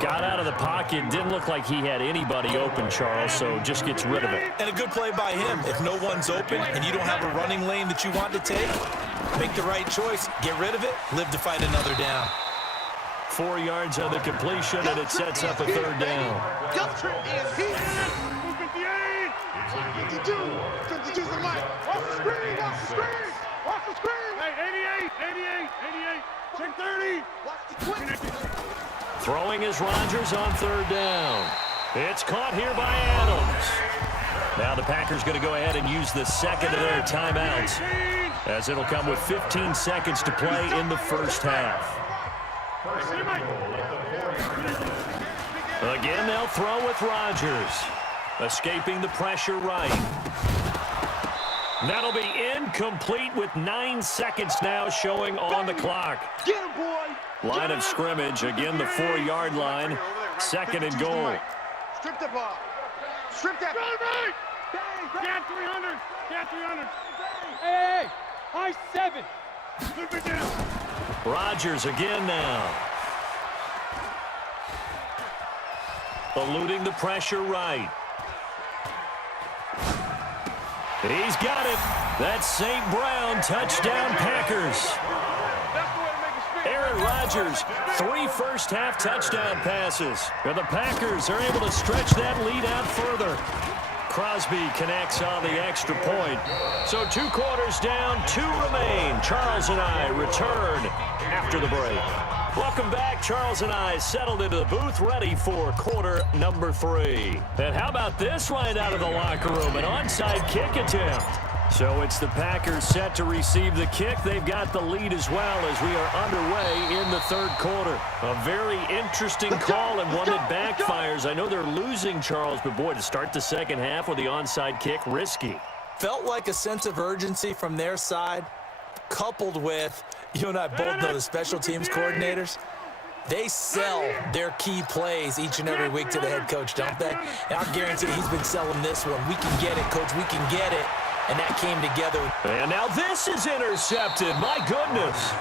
Got out of the pocket. Didn't look like he had anybody open, Charles, so just gets rid of it. And a good play by him. If no one's open and you don't have a running lane that you want to take, make the right choice. Get rid of it. Live to fight another down. 4 yards on the completion, and it sets up a third down. 52's the mic. Watch the screen, watch the screen. Watch the screen. Hey, 88. Check 30. Watch the twist. Throwing is Rodgers on third down. It's caught here by Adams. Now the Packers going to go ahead and use the second of their timeouts, as it'll come with 15 seconds to play in the first half. Again, they'll throw with Rodgers. Escaping the pressure right. That'll be incomplete with 9 seconds now showing on the clock. Get him, boy. Line of scrimmage, again the 4-yard line. Second and goal. Strip the ball. Strip that. Cat 300. Cat 300. Hey, high 7. Move it down. Rodgers again now. Eluding the pressure right. He's got it. That's St. Brown. Touchdown, Packers. Aaron Rodgers, 3 first-half touchdown passes. And the Packers are able to stretch that lead out further. Crosby connects on the extra point. So 2 quarters down, 2 remain. Charles and I return after the break. Welcome back. Charles and I settled into the booth, ready for quarter number 3. And how about this right out of the locker room? An onside kick attempt. So it's the Packers set to receive the kick. They've got the lead as well as we are underway in the third quarter. A very interesting call and one that backfires. I know they're losing, Charles, but boy, to start the second half with the onside kick, risky. Felt like a sense of urgency from their side, coupled with, you and I both know the special teams coordinators, they sell their key plays each and every week to the head coach, don't they? And I guarantee he's been selling this one. We can get it, coach, we can get it. And that came together. And now this is intercepted. My goodness.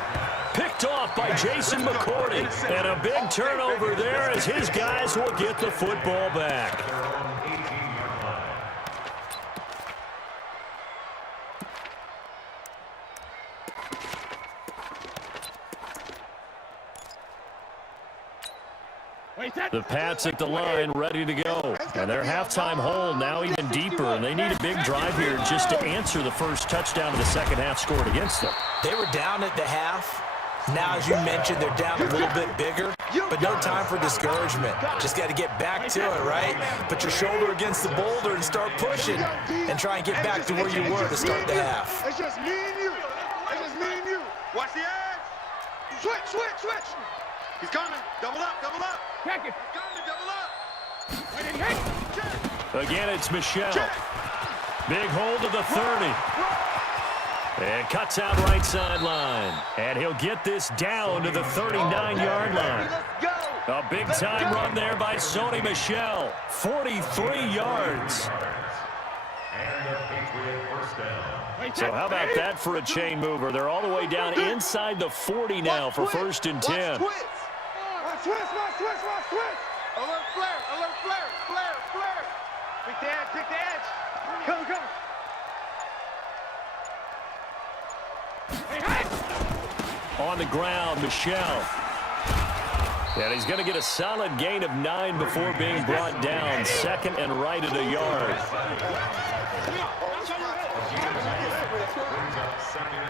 Picked off by Jason McCourty. And a big turnover there as his guys will get the football back. The Pats at the line, ready to go. And their halftime hole now even deeper, and they need a big drive here just to answer the first touchdown of the second half scored against them. They were down at the half. Now, as you mentioned, they're down a little bit bigger, but no time for discouragement. Just got to get back to it, right? Put your shoulder against the boulder and start pushing and try and get back to where you were to start the half. It's just me and you. It's just me and you. Watch the edge. Switch. He's coming. Double up. Check it. He's coming. Double up. Again, it's Michelle. Big hold of the 30. And cuts out right sideline. And he'll get this down to the 39-yard line. A big-time run there by Sony Michel. 43 yards. And the Patriot first down. So how about that for a chain mover? They're all the way down inside the 40 now for first and 10. Watch twist. Alert flare. Pick the edge. Come. On the ground, Michel. And he's going to get a solid gain of 9 before being brought down. Second and right at a yard.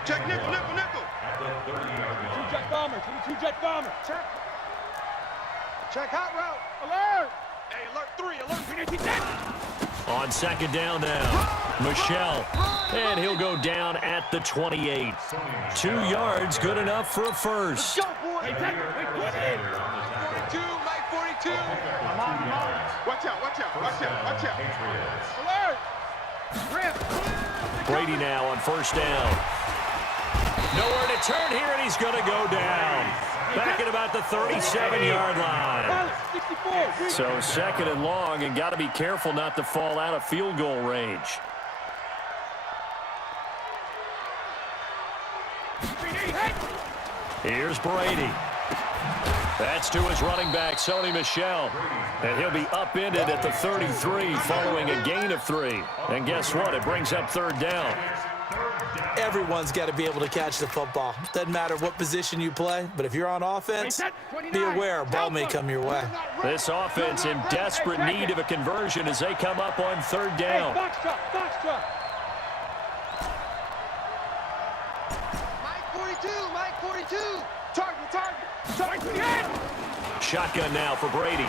Check nickel. Two-jet bomber. Check hot route. Alert. Hey, alert 3. On second down now, Michel. And he'll go down at the 28. 2 yards, good enough for a first. Go, boy. 42, Mike 42. I'm on. Watch out. Alert. Rip. Brady now on first down. Nowhere to turn here, and he's going to go down. Back at about the 37-yard line. So second and long, and got to be careful not to fall out of field goal range. Here's Brady. That's to his running back, Sony Michel. And he'll be upended at the 33 following a gain of 3. And guess what? It brings up third down. Everyone's got to be able to catch the football. Doesn't matter what position you play, but if you're on offense, be aware a ball may come your way. This offense in desperate need of a conversion as they come up on third down. Mike 42. Target. Shotgun now for Brady.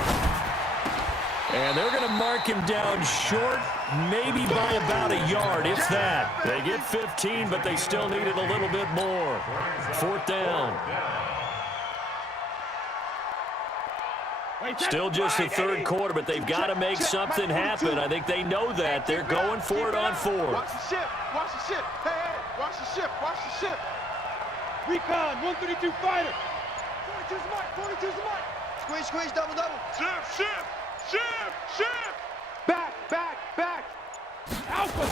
And they're going to mark him down short, maybe by about a yard, if that. They get 15, but they still needed a little bit more. Fourth down. Still just the third quarter, but they've got to make something happen. I think they know that. They're going for it on fourth. Watch the ship. Hey, watch the ship. Recon, 132 fighter. 42's the mark. Squeeze, double. Ship. Back. Alpha.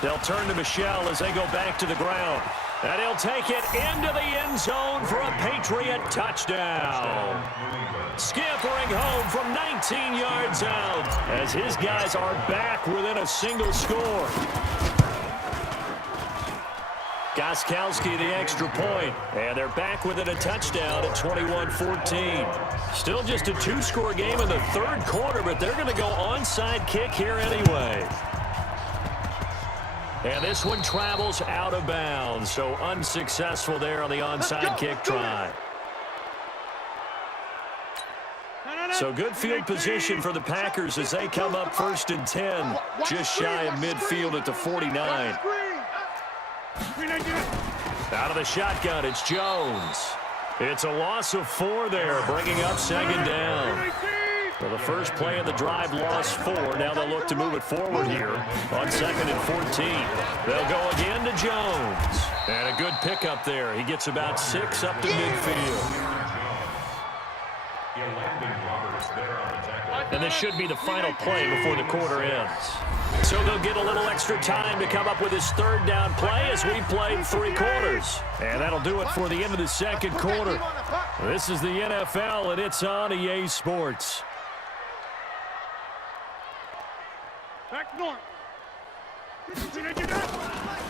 They'll turn to Michel as they go back to the ground. And he'll take it into the end zone for a Patriot touchdown. Scampering home from 19 yards out as his guys are back within a single score. Gostkowski the extra point, and they're back within a touchdown at 21-14. Still just a two-score game in the third quarter, but they're going to go onside kick here anyway. And this one travels out of bounds, so unsuccessful there on the onside kick try. So good field position for the Packers as they come up first and 10, just shy of midfield at the 49. Out of the shotgun, it's Jones. It's a loss of 4 there, bringing up second down. Well, the first play of the drive lost 4. Now they'll look to move it forward here on second and 14. They'll go again to Jones. And a good pickup there. He gets about 6 up to midfield. And this should be the final play before the quarter ends. So they'll get a little extra time to come up with his third down play as we played 3 quarters. And that'll do it for the end of the second quarter. This is the NFL, and it's on EA Sports. Back north.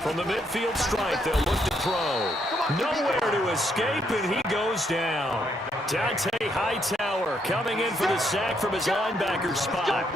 From the midfield stripe, they'll look to throw. Nowhere to escape, and he goes down. Dante Hightower coming in for the sack from his linebacker spot.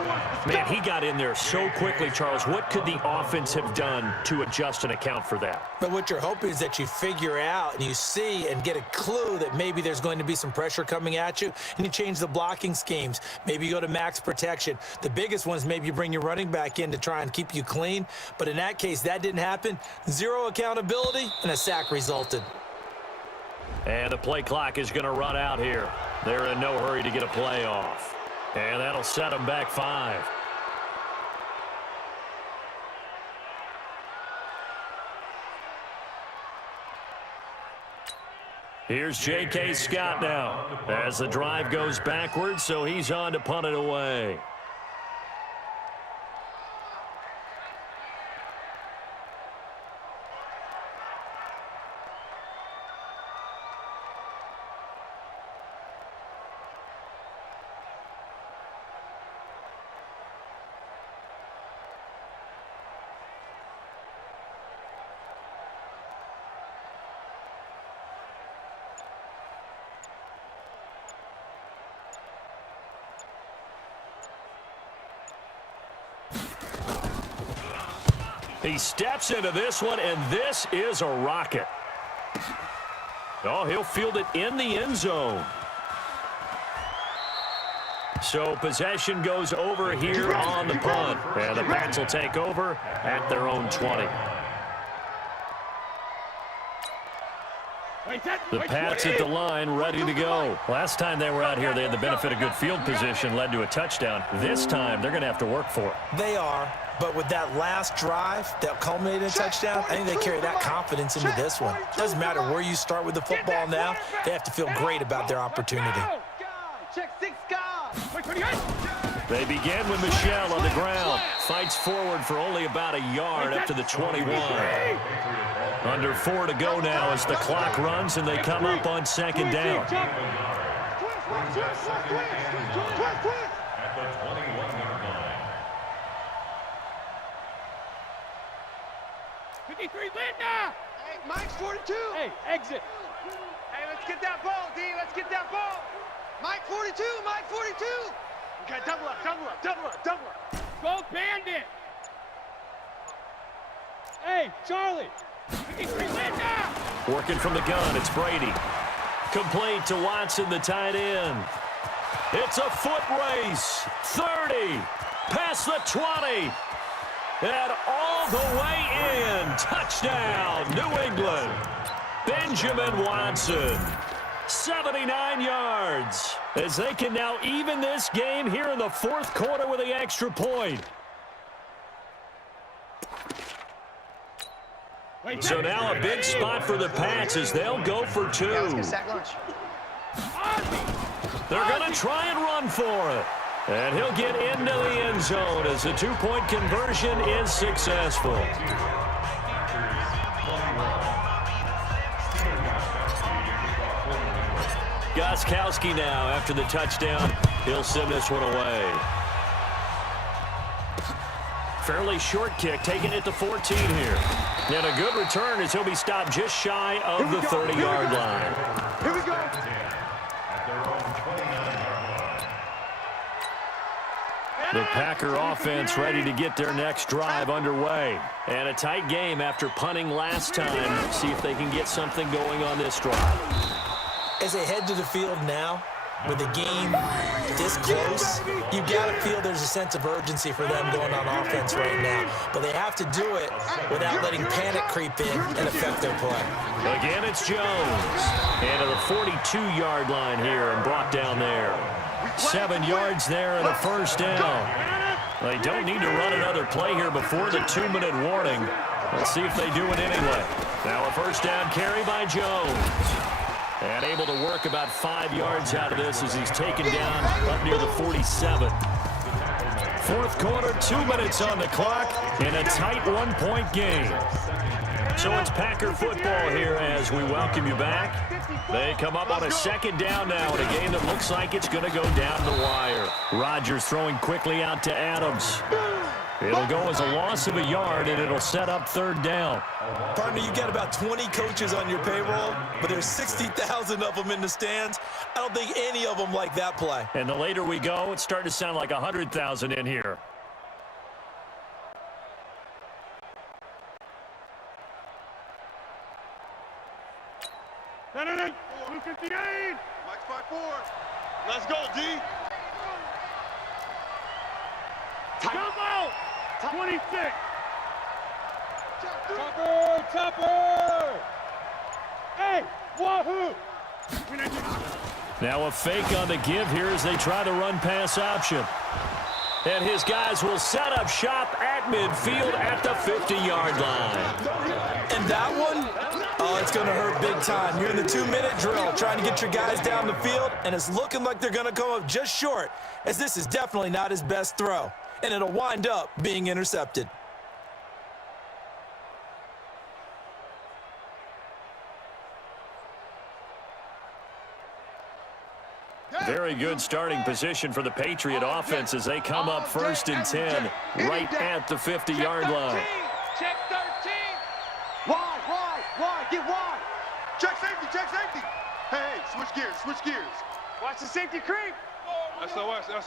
Man, he got in there so quickly, Charles. What could the offense have done to adjust and account for that? But what you're hoping is that you figure out and you see and get a clue that maybe there's going to be some pressure coming at you, and you change the blocking schemes. Maybe you go to max protection. The biggest one is maybe you bring your running back in to try and keep you clean. But in that case, that didn't happen. 0 accountability, and a sack resulted. And the play clock is going to run out here. They're in no hurry to get a play off. And that'll set them back 5. Here's J.K. Scott now as the drive goes backwards, so he's on to punt it away. He steps into this one, and this is a rocket. Oh, he'll field it in the end zone. So possession goes over here on the punt. And the Pats will take over at their own 20. The Pats at the line, ready to go. Last time they were out here, they had the benefit of good field position, led to a touchdown. This time, they're going to have to work for it. They are. But with that last drive that culminated in a touchdown, I think they carry that confidence into this one. Doesn't matter where you start with the football now, they have to feel great about their opportunity. Check 6 guys. They begin with Michel on the ground. Fights forward for only about a yard up to the 21. Under 4 to go now as the clock runs and they come up on second down. At the 21-yard line. 53, Linda! Hey, Mike's 42. Hey, exit. Hey, let's get that ball, D. Let's get that ball. Mike 42, Mike 42. Okay, double up, double up, double up, double up. Go Bandit. Hey, Charlie. 53, Linda! Working from the gun, it's Brady. Complete to Watson, the tight end. It's a foot race. 30. Past the 20. And all the way in. Touchdown, New England. Benjamin Watson. 79 yards. As they can now even this game here in the fourth quarter with the extra point. So now a big spot for the Pats as they'll go for 2. They're going to try and run for it. And he'll get into the end zone as the 2-point conversion is successful. Gostkowski now after the touchdown. He'll send this one away. Fairly short kick, taking it to 14 here. And a good return as he'll be stopped just shy of the 30-yard line. Here we go. The Packer offense ready to get their next drive underway. And a tight game after punting last time. See if they can get something going on this drive. As they head to the field now, with the game this close, you've got to feel there's a sense of urgency for them going on offense right now. But they have to do it without letting panic creep in and affect their play. Again, it's Jones. And to the 42-yard line here and brought down there. 7 yards there and a first down. They don't need to run another play here before the 2-minute warning. Let's see if they do it anyway. Now a first down carry by Jones. And able to work about 5 yards out of this as he's taken down up near the 47. Fourth quarter, 2 minutes on the clock in a tight 1-point game. So it's Packer football here as we welcome you back. They come up on a second down now in a game that looks like it's going to go down the wire. Rodgers throwing quickly out to Adams. It'll go as a loss of a yard, and it'll set up third down. Partner, you got about 20 coaches on your payroll, but there's 60,000 of them in the stands. I don't think any of them like that play. And the later we go, it's starting to sound like 100,000 in here. No. 258. Mike's 5-4. Let's go, D. Come out. 26. Topper. Hey, wahoo. Now a fake on the give here as they try the run-pass option. And his guys will set up shop at midfield at the 50-yard line. And that one, oh, it's going to hurt big time. You're in the 2-minute drill trying to get your guys down the field, and it's looking like they're going to come up just short, as this is definitely not his best throw. And it'll wind up being intercepted. Very good starting position for the Patriot offense as they come up 1st and 10 right at the 50-yard line. Check 13. Wide. Get wide. Check safety. Hey, switch gears. Watch the safety creep. SOS. Run.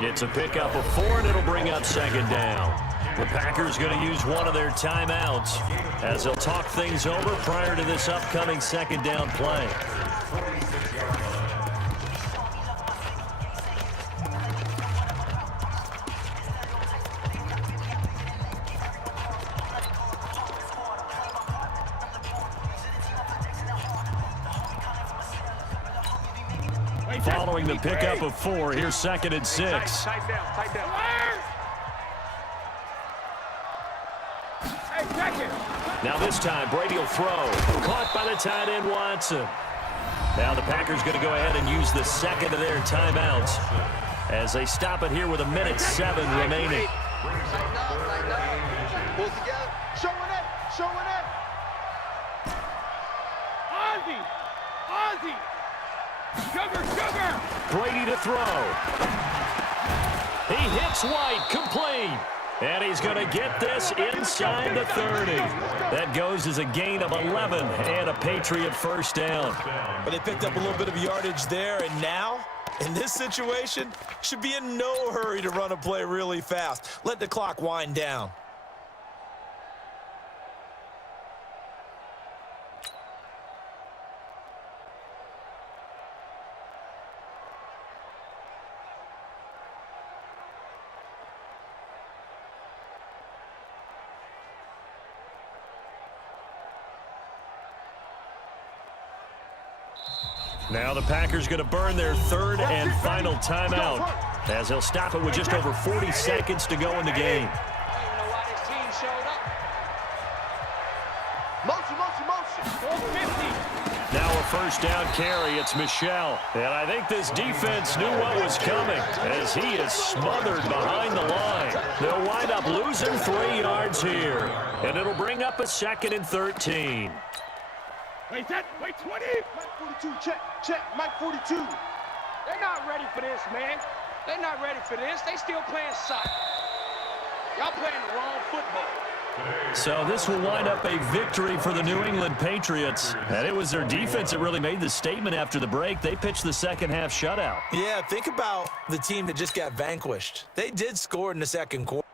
It's a pickup of 4, and it'll bring up second down. The Packers going to use one of their timeouts as they'll talk things over prior to this upcoming second down play. following the pickup of 4. Here's 2nd and 6. Tight down, tight down. Hey, check it. Now this time, Brady will throw. Caught by the tight end, Watson. Now the Packers going to go ahead and use the second of their timeouts as they stop it here with 1:07 remaining. Tighten up. Pull together. Showing it, showing it. Ozzy, Ozzy. Sugar, sugar. Brady to throw. He hits White, complete. And he's going to get this inside the 30. That goes as a gain of 11 and a Patriot first down. But they picked up a little bit of yardage there, and now, in this situation, should be in no hurry to run a play really fast. Let the clock wind down. Now the Packers going to burn their 3rd and final timeout as they'll stop it with just over 40 seconds to go in the game. Motion, motion, motion. 450. Now a first down carry. It's Michel. And I think this defense knew what was coming as he is smothered behind the line. They'll wind up losing 3 yards here. And it'll bring up a 2nd and 13. Wait, that, wait, 20. Mike 42, check, check, Mike 42. They're not ready for this, man. They're not ready for this. They still playing soccer. Y'all playing the wrong football. So this will wind up a victory for the New England Patriots. And it was their defense that really made the statement after the break. They pitched the second half shutout. Yeah, think about the team that just got vanquished. They did score in the second quarter.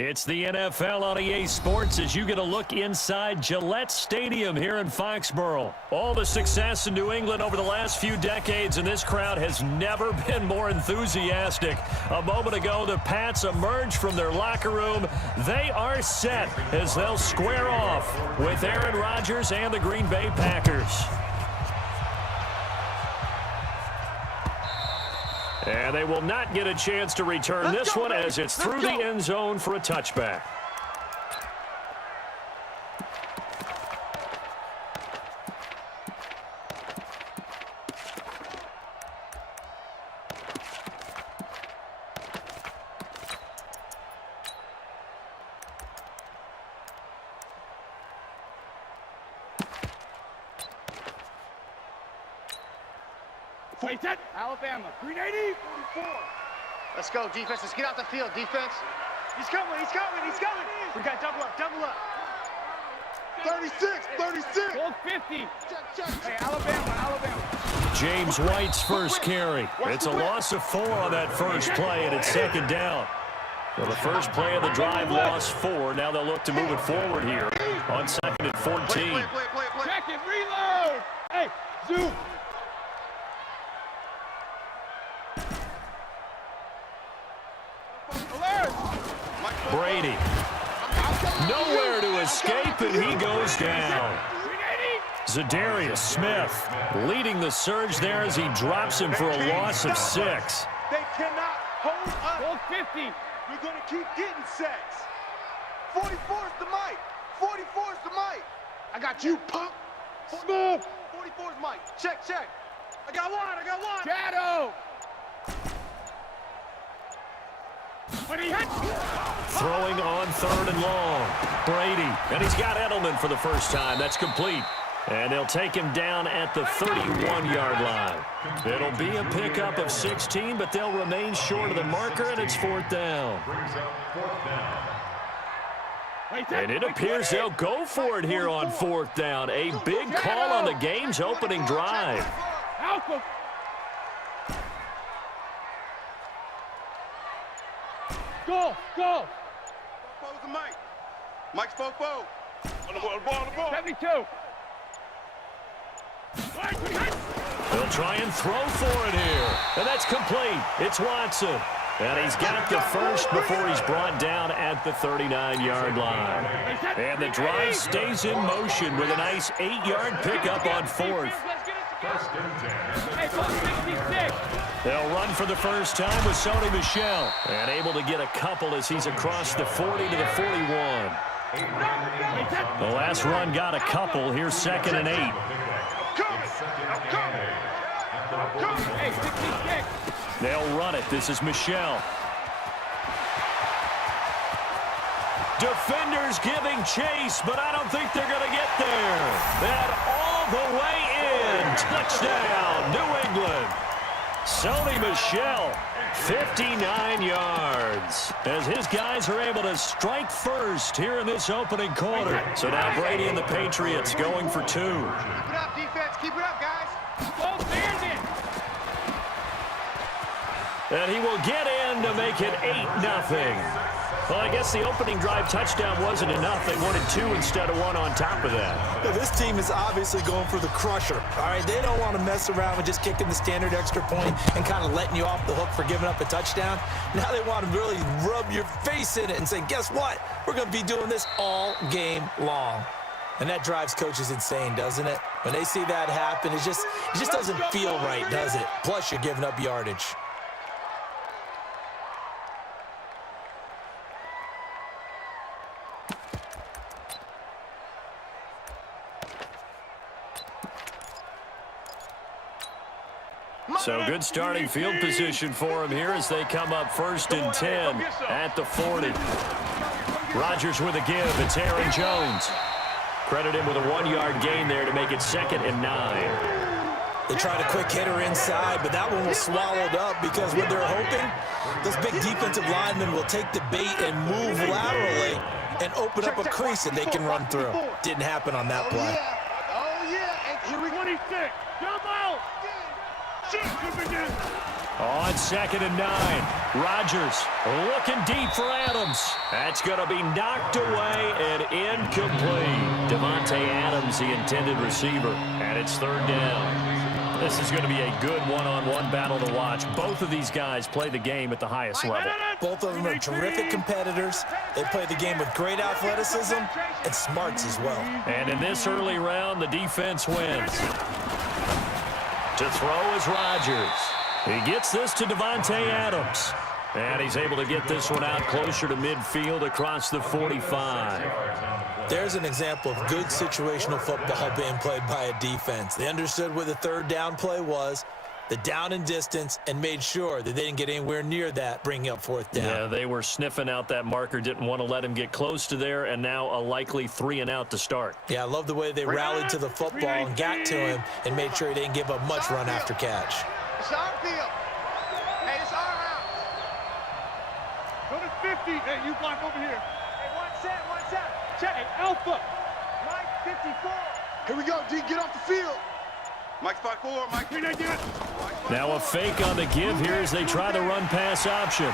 It's the NFL on EA Sports as you get a look inside Gillette Stadium here in Foxborough. All the success in New England over the last few decades, and this crowd has never been more enthusiastic. A moment ago, the Pats emerged from their locker room. They are set as they'll square off with Aaron Rodgers and the Green Bay Packers. And they will not get a chance to return this one as it's through the end zone for a touchback. Wait, that Alabama, 380, 44. Let's go, defense. Let's get out the field, defense. He's coming, he's coming, he's coming. We got double up, double up. 36, 36. Gold 50. Hey, Alabama. James White's first carry. It's a loss of 4 on that first play, and it's second down. Well, the first play of the drive lost 4. Now they'll look to move it forward here on second and 14. Play. Check it, reload. Hey, zoom. Brady. Nowhere to escape, and he goes down. Zadarius Smith leading the surge there as he drops him for a loss of 6. They cannot hold us. Hold 50. We're going to keep getting sacks. 44 is the mic. 44 is the mic. I got you, punk. Smith. 44 is Mike. Check. I got one. Shadow. Throwing on 3rd and long. Brady. And he's got Edelman for the first time. That's complete. And they'll take him down at the 31-yard line. It'll be a pickup of 16, but they'll remain short of the marker, and it's 4th down. And it appears they'll go for it here on 4th down. A big call on the game's opening drive. Alpha. Go. Fofo's the mic. Mike's Fofo. On the ball. 72. They'll try and throw for it here. And that's complete. It's Watson. And he's got the first before he's brought down at the 39-yard line. And the drive stays in motion with a nice 8-yard pickup on 4th. They'll run for the first time with Sony Michel. And able to get a couple as he's across the 40 to the 41. The last run got a couple. Here's 2nd and 8. They'll run it. This is Michel. Defenders giving chase, but I don't think they're going to get there. And all the way in. Touchdown, New England. Sony Michel, 59 yards. As his guys are able to strike first here in this opening quarter. So now Brady and the Patriots going for 2. Keep it up, defense. Keep it up, guys. And he will get in to make it 8-0. Well, I guess the opening drive touchdown wasn't enough. They wanted 2 instead of 1 on top of that. Yeah, this team is obviously going for the crusher. All right, they don't want to mess around with just kicking the standard extra point and kind of letting you off the hook for giving up a touchdown. Now they want to really rub your face in it and say, guess what? We're going to be doing this all game long. And that drives coaches insane, doesn't it? When they see that happen, it just doesn't feel right, does it? Plus, you're giving up yardage. So good starting field position for him here as they come up 1st and 10 at the 40. Rodgers with a give. It's Aaron Jones. Credit him with a 1-yard gain there to make it 2nd and 9. They tried a quick hitter inside, but that one was swallowed up because what they're hoping, those big defensive linemen will take the bait and move laterally and open up a crease that they can run through. Didn't happen on that play. Oh, yeah. And here we go. 26. Jump out. On 2nd and 9, Rodgers looking deep for Adams. That's going to be knocked away and incomplete. Davante Adams, the intended receiver, and it's 3rd down. This is going to be a good one-on-one battle to watch. Both of these guys play the game at the highest level. Both of them are terrific competitors. They play the game with great athleticism and smarts as well. And in this early round, the defense wins. To throw is Rodgers. He gets this to Davante Adams. And he's able to get this one out closer to midfield across the 45. There's an example of good situational football being played by a defense. They understood where the 3rd down play was, the down and distance, and made sure that they didn't get anywhere near that, bringing up 4th down. Yeah, they were sniffing out that marker, didn't want to let him get close to there, and now a likely 3 and out to start. Yeah, I love the way they rallied to the football and got to him and made sure he didn't give up much run after catch. It's our field. Hey, it's our house. Go to 50. Hey, you block over here. Hey, one set. Check. Hey, Alpha. Mike 54. Here we go, D. Get off the field. Mike's 5-4. Mike. Here they get. Now a fake on the give here as they try the run-pass option.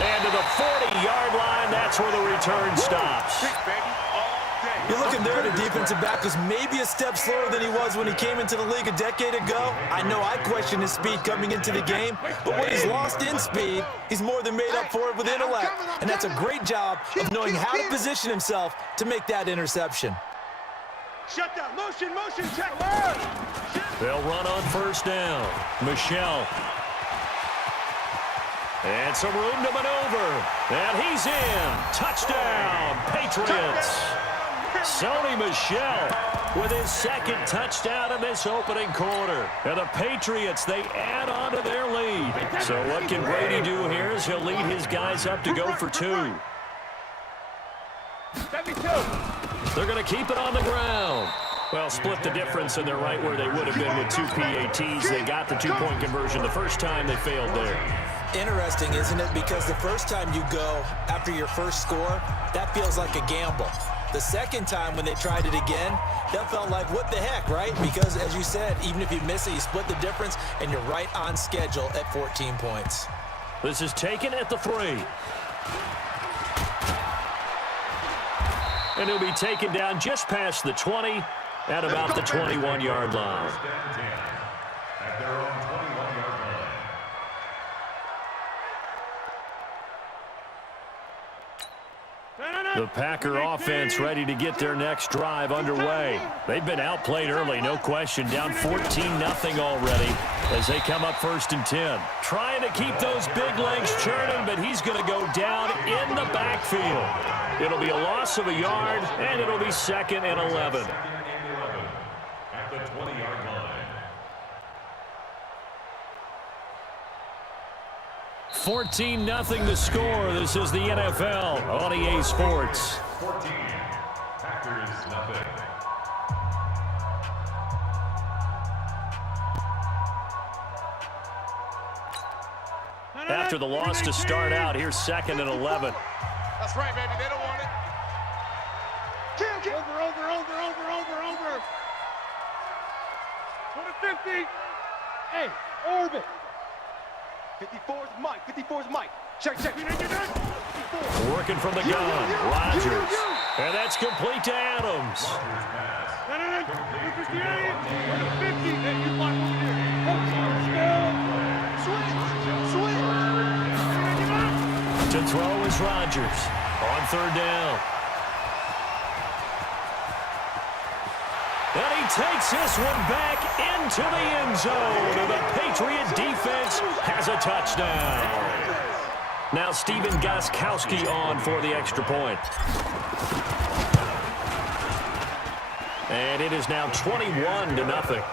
And to the 40-yard line, that's where the return stops. You're looking there at a defensive back who's maybe a step slower than he was when he came into the league a decade ago. I know I questioned his speed coming into the game, but what he's lost in speed, he's more than made up for it with intellect. And that's a great job of knowing how to position himself to make that interception. Shut down. Motion, check. They'll run on 1st down. Michel. And some room to maneuver. And he's in. Touchdown, Patriots. Sony Michel with his 2nd touchdown in this opening quarter. And the Patriots, they add on to their lead. So what can Brady do here is he'll lead his guys up to go for 2. 72. They're going to keep it on the ground. Well, split the difference, and they're right where they would have been with 2 PATs. They got the 2-point conversion the first time. They failed there. Interesting, isn't it? Because the first time you go after your first score, that feels like a gamble. The second time when they tried it again, that felt like, what the heck, right? Because, as you said, even if you miss it, you split the difference, and you're right on schedule at 14 points. This is taken at the 3. And he'll be taken down just past the 20 at about the 21-yard line. At their own 21-yard line. The Packer offense ready to get their next drive underway. They've been outplayed early, no question. Down 14-0 already as they come up 1st and 10. Trying to keep those big legs churning, but he's going to go down in the backfield. It'll be a loss of a yard, and it'll be 2nd and 11. At the 20-yard line. 14-0 the score. This is the NFL on EA Sports. 14. Packers nothing. After the loss to start out, here's 2nd and 11. That's right, baby. They don't want it. Over. Go to 50. Hey, orbit. 54's Mike. 54's Mike. Check. Working from the gun, Rodgers. And that's complete to Adams. No. 58. Go to 50. Hey, you block over here. Switch. To throw is Rodgers on 3rd down. And he takes this one back into the end zone. And the Patriot defense has a touchdown. Now Stephen Gostkowski on for the extra point. And it is now 21-0.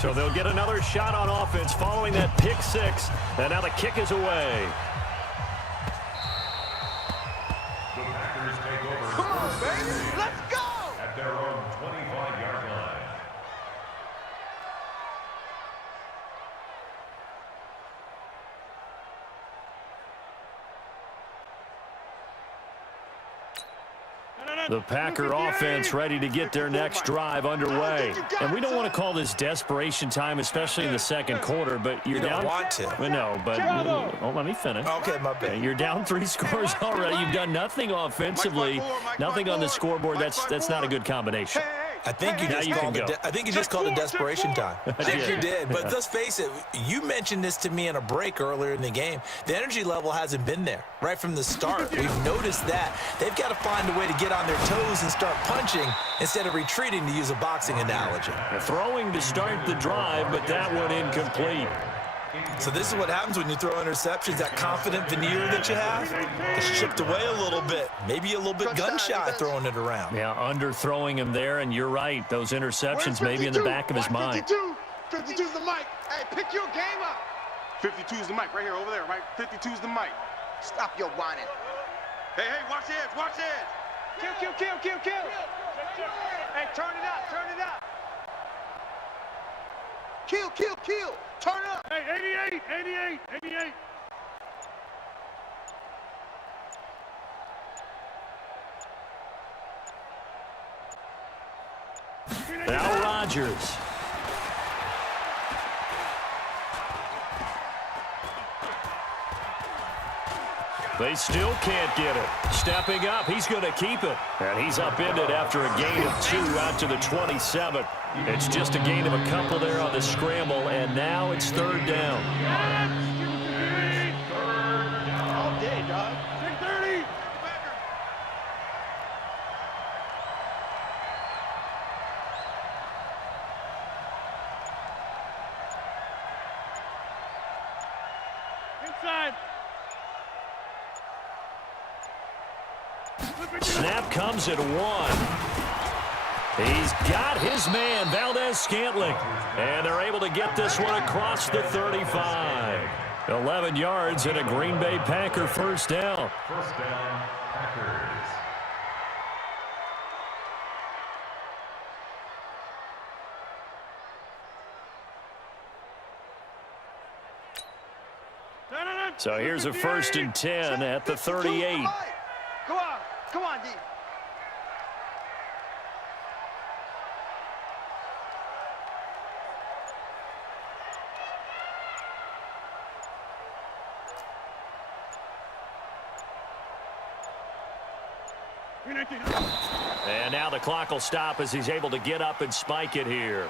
So So they'll get another shot on offense following that pick six. And now the kick is away. The Packers take over. Come on, baby. Let's go. At their own 25-yard line. The Packer offense ready to get their next drive underway. And we don't want to call this desperation time, especially in the second quarter, but you're down. You don't want to. Well, no, but let me finish. Okay, my bad. You're down 3 scores already. You've done nothing offensively, nothing on the scoreboard. That's not a good combination. I think you just called it desperation time. I think you did. But let's face it, you mentioned this to me in a break earlier in the game. The energy level hasn't been there right from the start. We've noticed that. They've got to find a way to get on their toes and start punching instead of retreating, to use a boxing analogy. Throwing to start the drive, but that one incomplete. So this is what happens when you throw interceptions. That confident veneer that you have, it's chipped away a little bit. Maybe a little bit gun-shy throwing it around. Yeah, underthrowing him there, and you're right. Those interceptions maybe in the back of his mind. 52's the mic. Hey, pick your game up. 52's the mic right here, over there, right? 52's the mic. Stop your whining. Hey, watch the edge, watch the edge. Kill. Hey, turn it up. Kill. Turn it up. Hey, 88. Now Rodgers. They still can't get it. Stepping up, he's going to keep it. And he's upended after a gain of 2 out to the 27. It's just a gain of a couple there on the scramble, and now it's 3rd down. All day, dog. 6:30. Inside. Snap comes at 1. He's got his man, Valdez-Scantling. And they're able to get this one across the 35. 11 yards and a Green Bay Packer first down. First down, Packers. So here's a 1st and 10 at the 38. Come on, D. And now the clock will stop as he's able to get up and spike it here.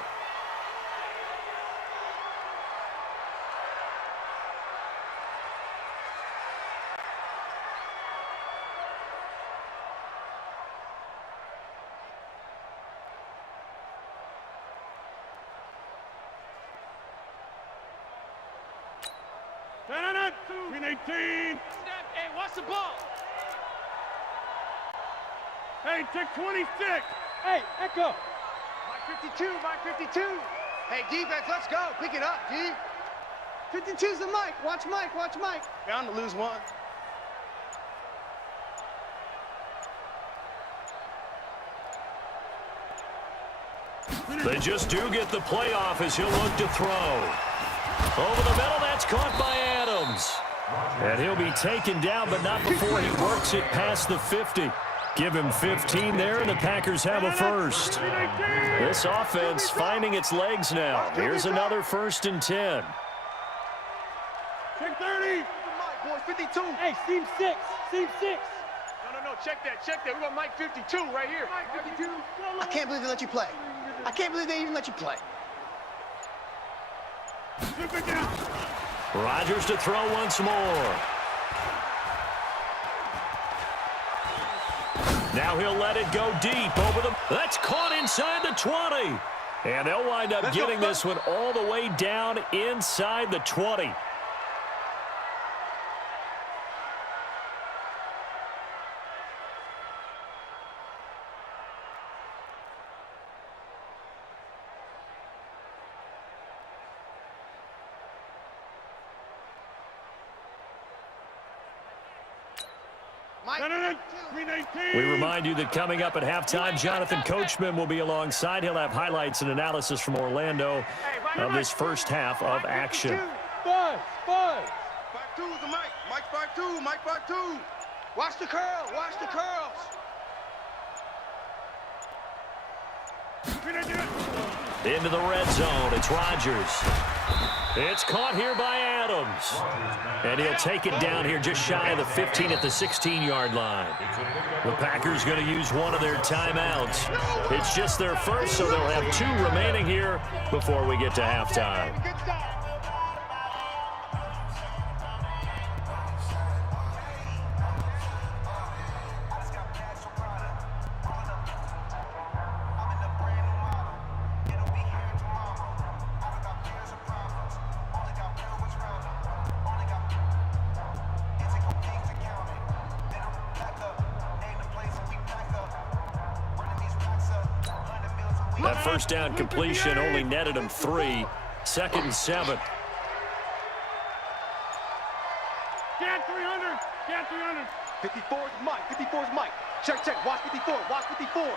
Green 18. Hey, watch the ball. Hey, check 26. Hey, Echo. Mike 52. Hey, defense, let's go. Pick it up, D. 52's the Mike. Watch Mike. Bound to lose one. They just do get the playoff as he'll look to throw. Over the middle, that's caught by Adams. And he'll be taken down, but not before he works it past the 50. Give him 15 there, and the Packers have a first. This offense finding its legs now. Here's another 1st and 10. Check 30. Boys, 52. Hey, seam 6. No, check that. We got Mike 52 right here. Mike 52. I can't believe they let you play. I can't believe they even let you play. Rodgers to throw once more. Now he'll let it go deep over the... That's caught inside the 20. And they'll wind up getting this one all the way down inside the 20. We remind you that coming up at halftime, Jonathan Coachman will be alongside. He'll have highlights and analysis from Orlando of this first half of action. 5-2 is the mic. Mike 5-2. Mike 5-2. Watch the curl. Watch the curls. Into the red zone. It's Rodgers. It's caught here by Adams. And he'll take it down here just shy of the 15 at the 16-yard line. The Packers going to use one of their timeouts. It's just their first, so they'll have 2 remaining here before we get to halftime. That first down completion only netted him 3. 2nd and 7. Get 300. Get 300. 54 is Mike. 54 is Mike. Check. Watch 54. Watch 54.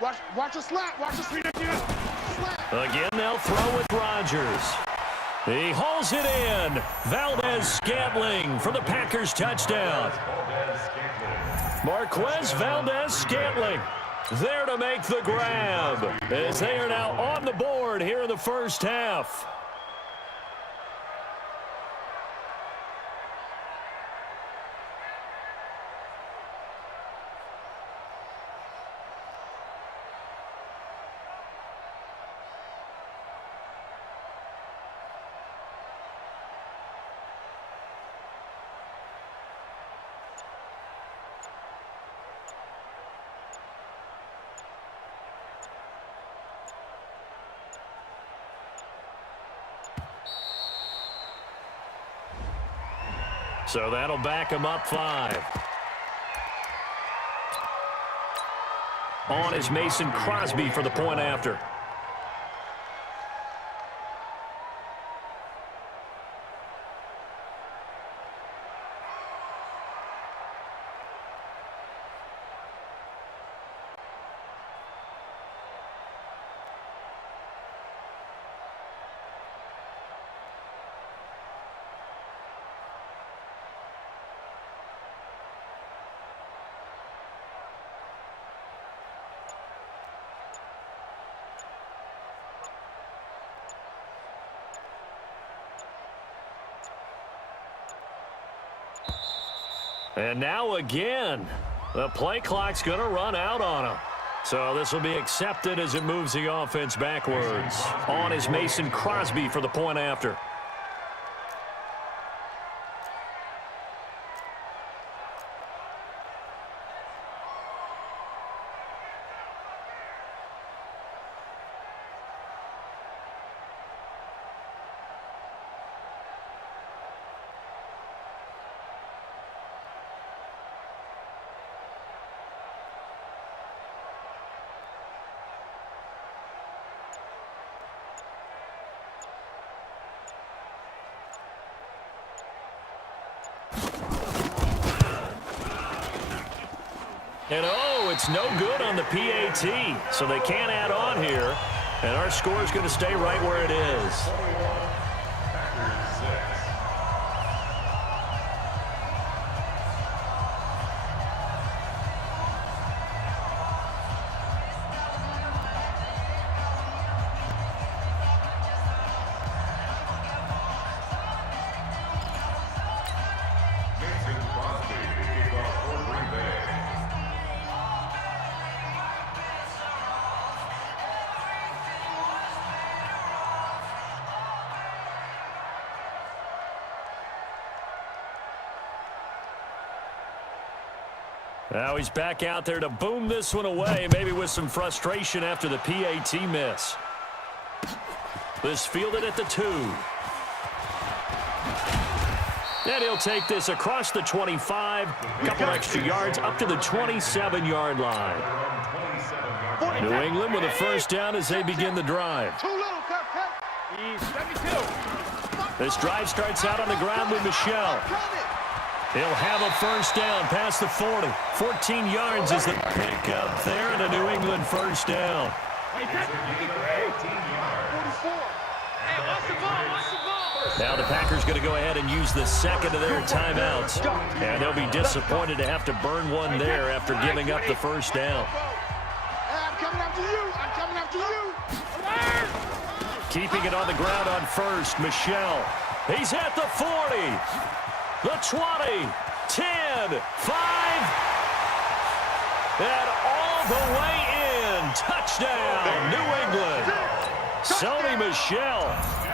Watch the slap. Watch the slap. Again, they'll throw with Rodgers. He hauls it in. Valdez-Scantling for the Packers touchdown. Marquez Valdez-Scantling there to make the grab as they are now on the board here in the first half. So that'll back him up 5. On is Mason Crosby for the point after. And now again, the play clock's going to run out on him. So this will be accepted as it moves the offense backwards. On is Mason Crosby for the point after. And oh, it's no good on the PAT, so they can't add on here. And our score is going to stay right where it is. Now he's back out there to boom this one away, maybe with some frustration after the PAT miss. This fielded at the 2. And he'll take this across the 25, a couple extra yards up to the 27-yard line. New England with a first down as they begin the drive. This drive starts out on the ground with Michelle. He'll have a first down past the 40. 14 yards is the pickup there, and a New England first down. Hey, that's 44. Hey, watch the ball, watch the ball. Now the Packers going to go ahead and use the second of their timeouts. And they'll be disappointed to have to burn one there after giving up the first down. I'm coming after you. I'm coming after you. Keeping it on the ground on first, Michel. He's at the 40, the 20, 10, 5, and all the way in. Touchdown, New England. Sony Michel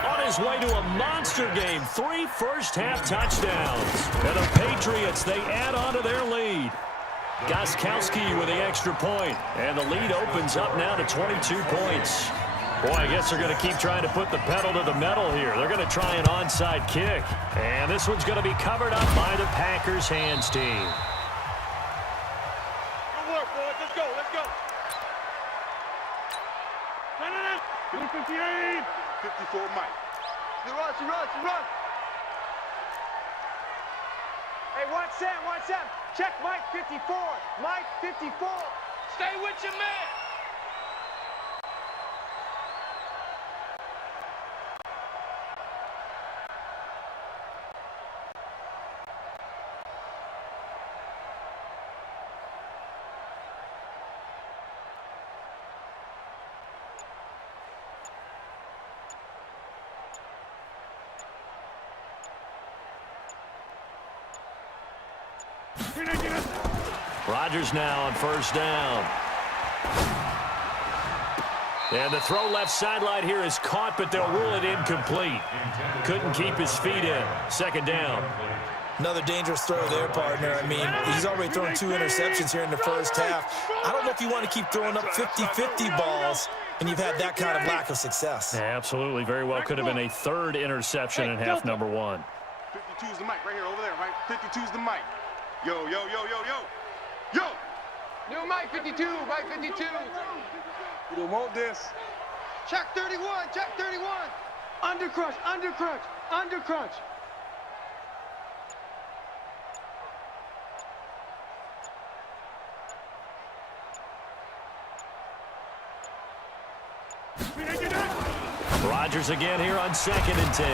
on his way to a monster game. 3 first-half touchdowns. And the Patriots, they add on to their lead. Gostkowski with the extra point. And the lead opens up now to 22 points. Boy, I guess they're going to keep trying to put the pedal to the metal here. They're going to try an onside kick. And this one's going to be covered up by the Packers hands team. Good work, boys. Let's go, let's go. 58. 54, Mike. You run. Hey, watch Sam. Check Mike 54. Mike 54. Stay with your man. Rodgers now on first down. And the throw left sideline here is caught, but they'll rule it incomplete. Couldn't keep his feet in. Second down. Another dangerous throw there, partner. I mean, he's already thrown 2 interceptions here in the first half. I don't know if you want to keep throwing up 50-50 balls, and you've had that kind of lack of success. Absolutely. Very well could have been a third interception in half number 1. 52's the mic right here, over there, right? 52's the mic. Yo. New Mike 52, Mike 52. You don't want this. Check 31. Undercrunch. Rodgers again here on 2nd and 10.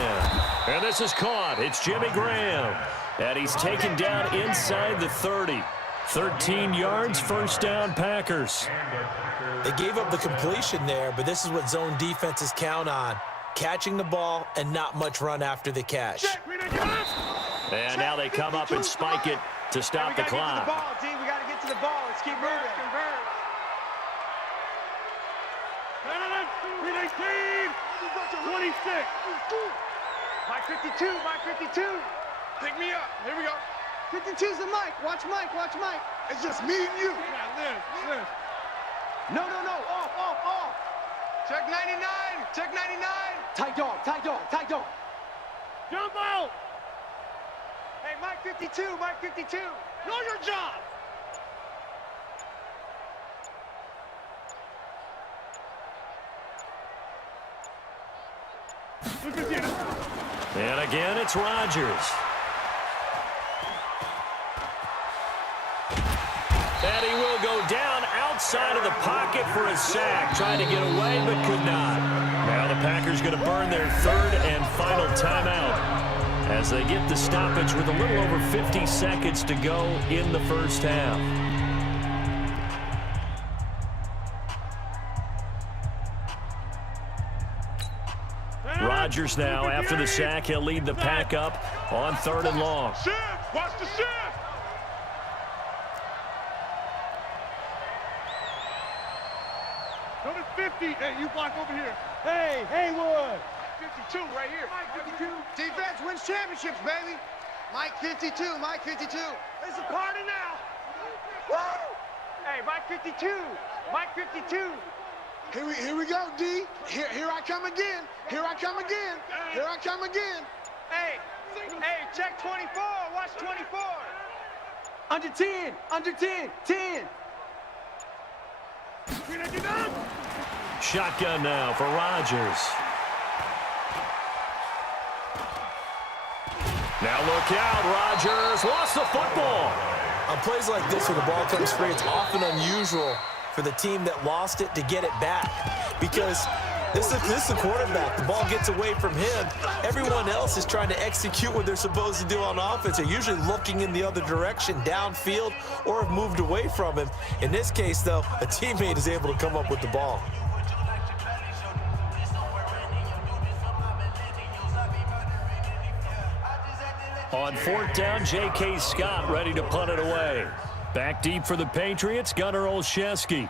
And this is caught. It's Jimmy Graham. And he's taken down inside the 30. 13 yards, first down, Packers. They gave up the completion there, but this is what zone defenses count on. Catching the ball and not much run after the catch. And now they come up and spike it to stop the clock. We got to get to the ball. Let's keep moving. 26. Mike 52. Pick me up. Here we go. 52's the Mike. Watch Mike. It's just me and you. No. Off. Check 99. Tight dog. Jump out. Hey, Mike 52. Know your job. And again, it's Rodgers. And he will go down outside of the pocket for a sack. Trying to get away, but could not. Now the Packers going to burn their third and final timeout as they get the stoppage with a little over 50 seconds to go in the first half. Rodgers now, after the sack, he'll lead the pack up on 3rd and long. Shift. Watch the shift. Go to 50. Hey, you block over here. Hey, Haywood. 52 right here. Mike 52. Defense wins championships, baby. Mike 52. It's a party now. Woo! Hey, Mike 52. Here we go, D. Here I come again. Hey, check 24. Watch 24. Under 10. 10. Shotgun now for Rodgers. Now look out, Rodgers lost the football. On plays like this where the ball comes free, it's often unusual for the team that lost it to get it back, because this is the quarterback. The ball gets away from him. Everyone else is trying to execute what they're supposed to do on offense. They're usually looking in the other direction, downfield, or have moved away from him. In this case, though, a teammate is able to come up with the ball. On 4th down, J.K. Scott ready to punt it away. Back deep for the Patriots, Gunnar Olszewski.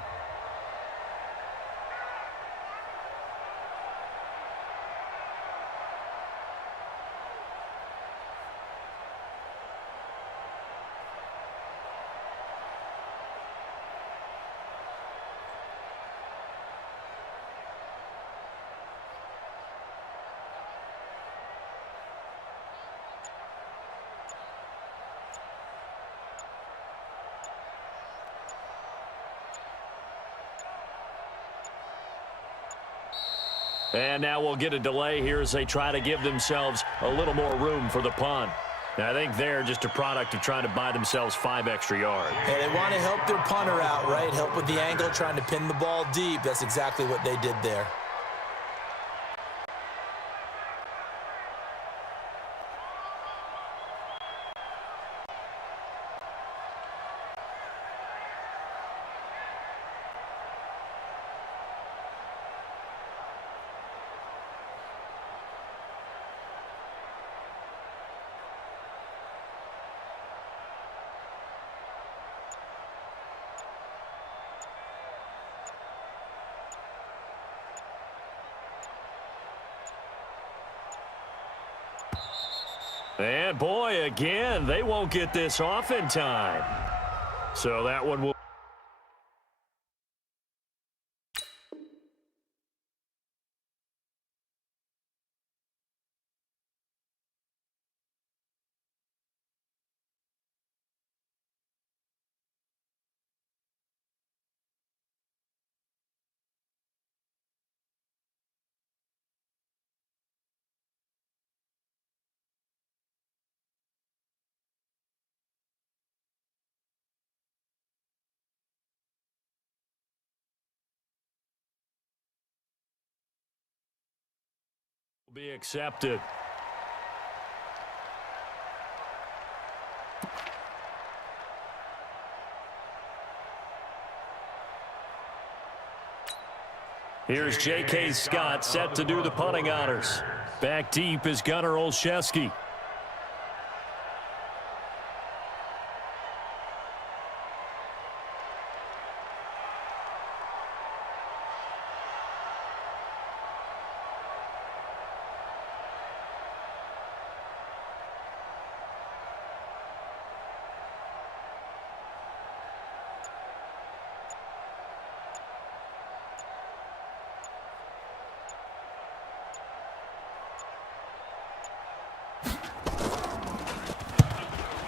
And now we'll get a delay here as they try to give themselves a little more room for the punt. Now, I think they're just a product of trying to buy themselves 5 extra yards. And they want to help their punter out, right? Help with the angle, trying to pin the ball deep. That's exactly what they did there. And boy, again, they won't get this off in time. So that one will. Be accepted. Here's J.K. Scott set to do the punting honors. Back deep is Gunnar Olszewski.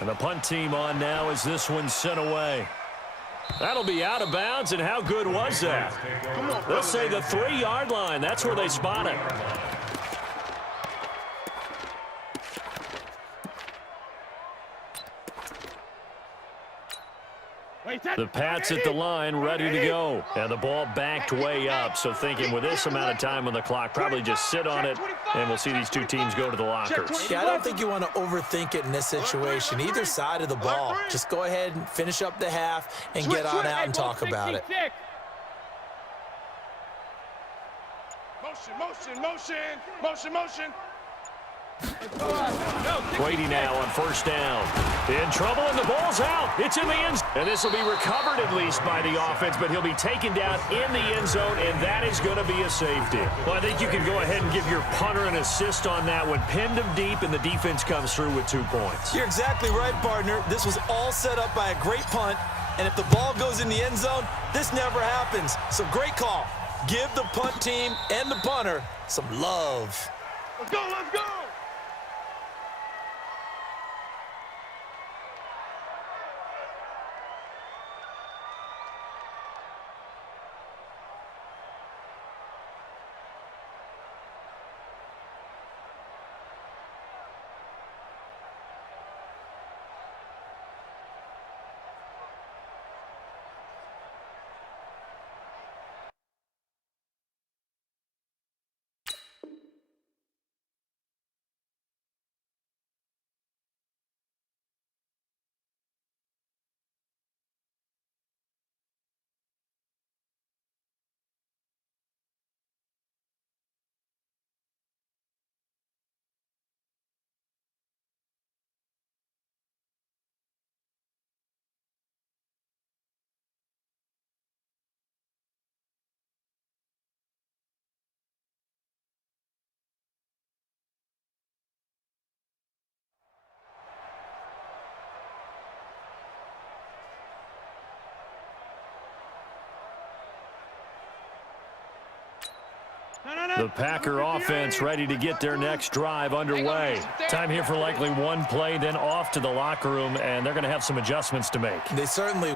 And the punt team on now as this one's sent away. That'll be out of bounds, and how good was that? They'll say the 3-yard line. That's where they spot it. The Pats at the line, ready to go. And the ball backed way up, so thinking with this amount of time on the clock, probably just sit on it, and we'll see these two teams go to the lockers. Yeah, I don't think you want to overthink it in this situation, either side of the ball. Just go ahead and finish up the half and get on out and talk about it. Motion, motion, motion, motion, motion. Brady now on 1st down. In trouble, and the ball's out. It's in the end zone. And this will be recovered at least by the offense, but he'll be taken down in the end zone, and that is going to be a safety. Well, I think you can go ahead and give your punter an assist on that one. Pinned him deep, and the defense comes through with 2 points. You're exactly right, partner. This was all set up by a great punt, and if the ball goes in the end zone, this never happens. So great call. Give the punt team and the punter some love. Let's go, let's go. The Packer offense ready to get their next drive underway. Time here for likely one play, then off to the locker room, and they're going to have some adjustments to make. They certainly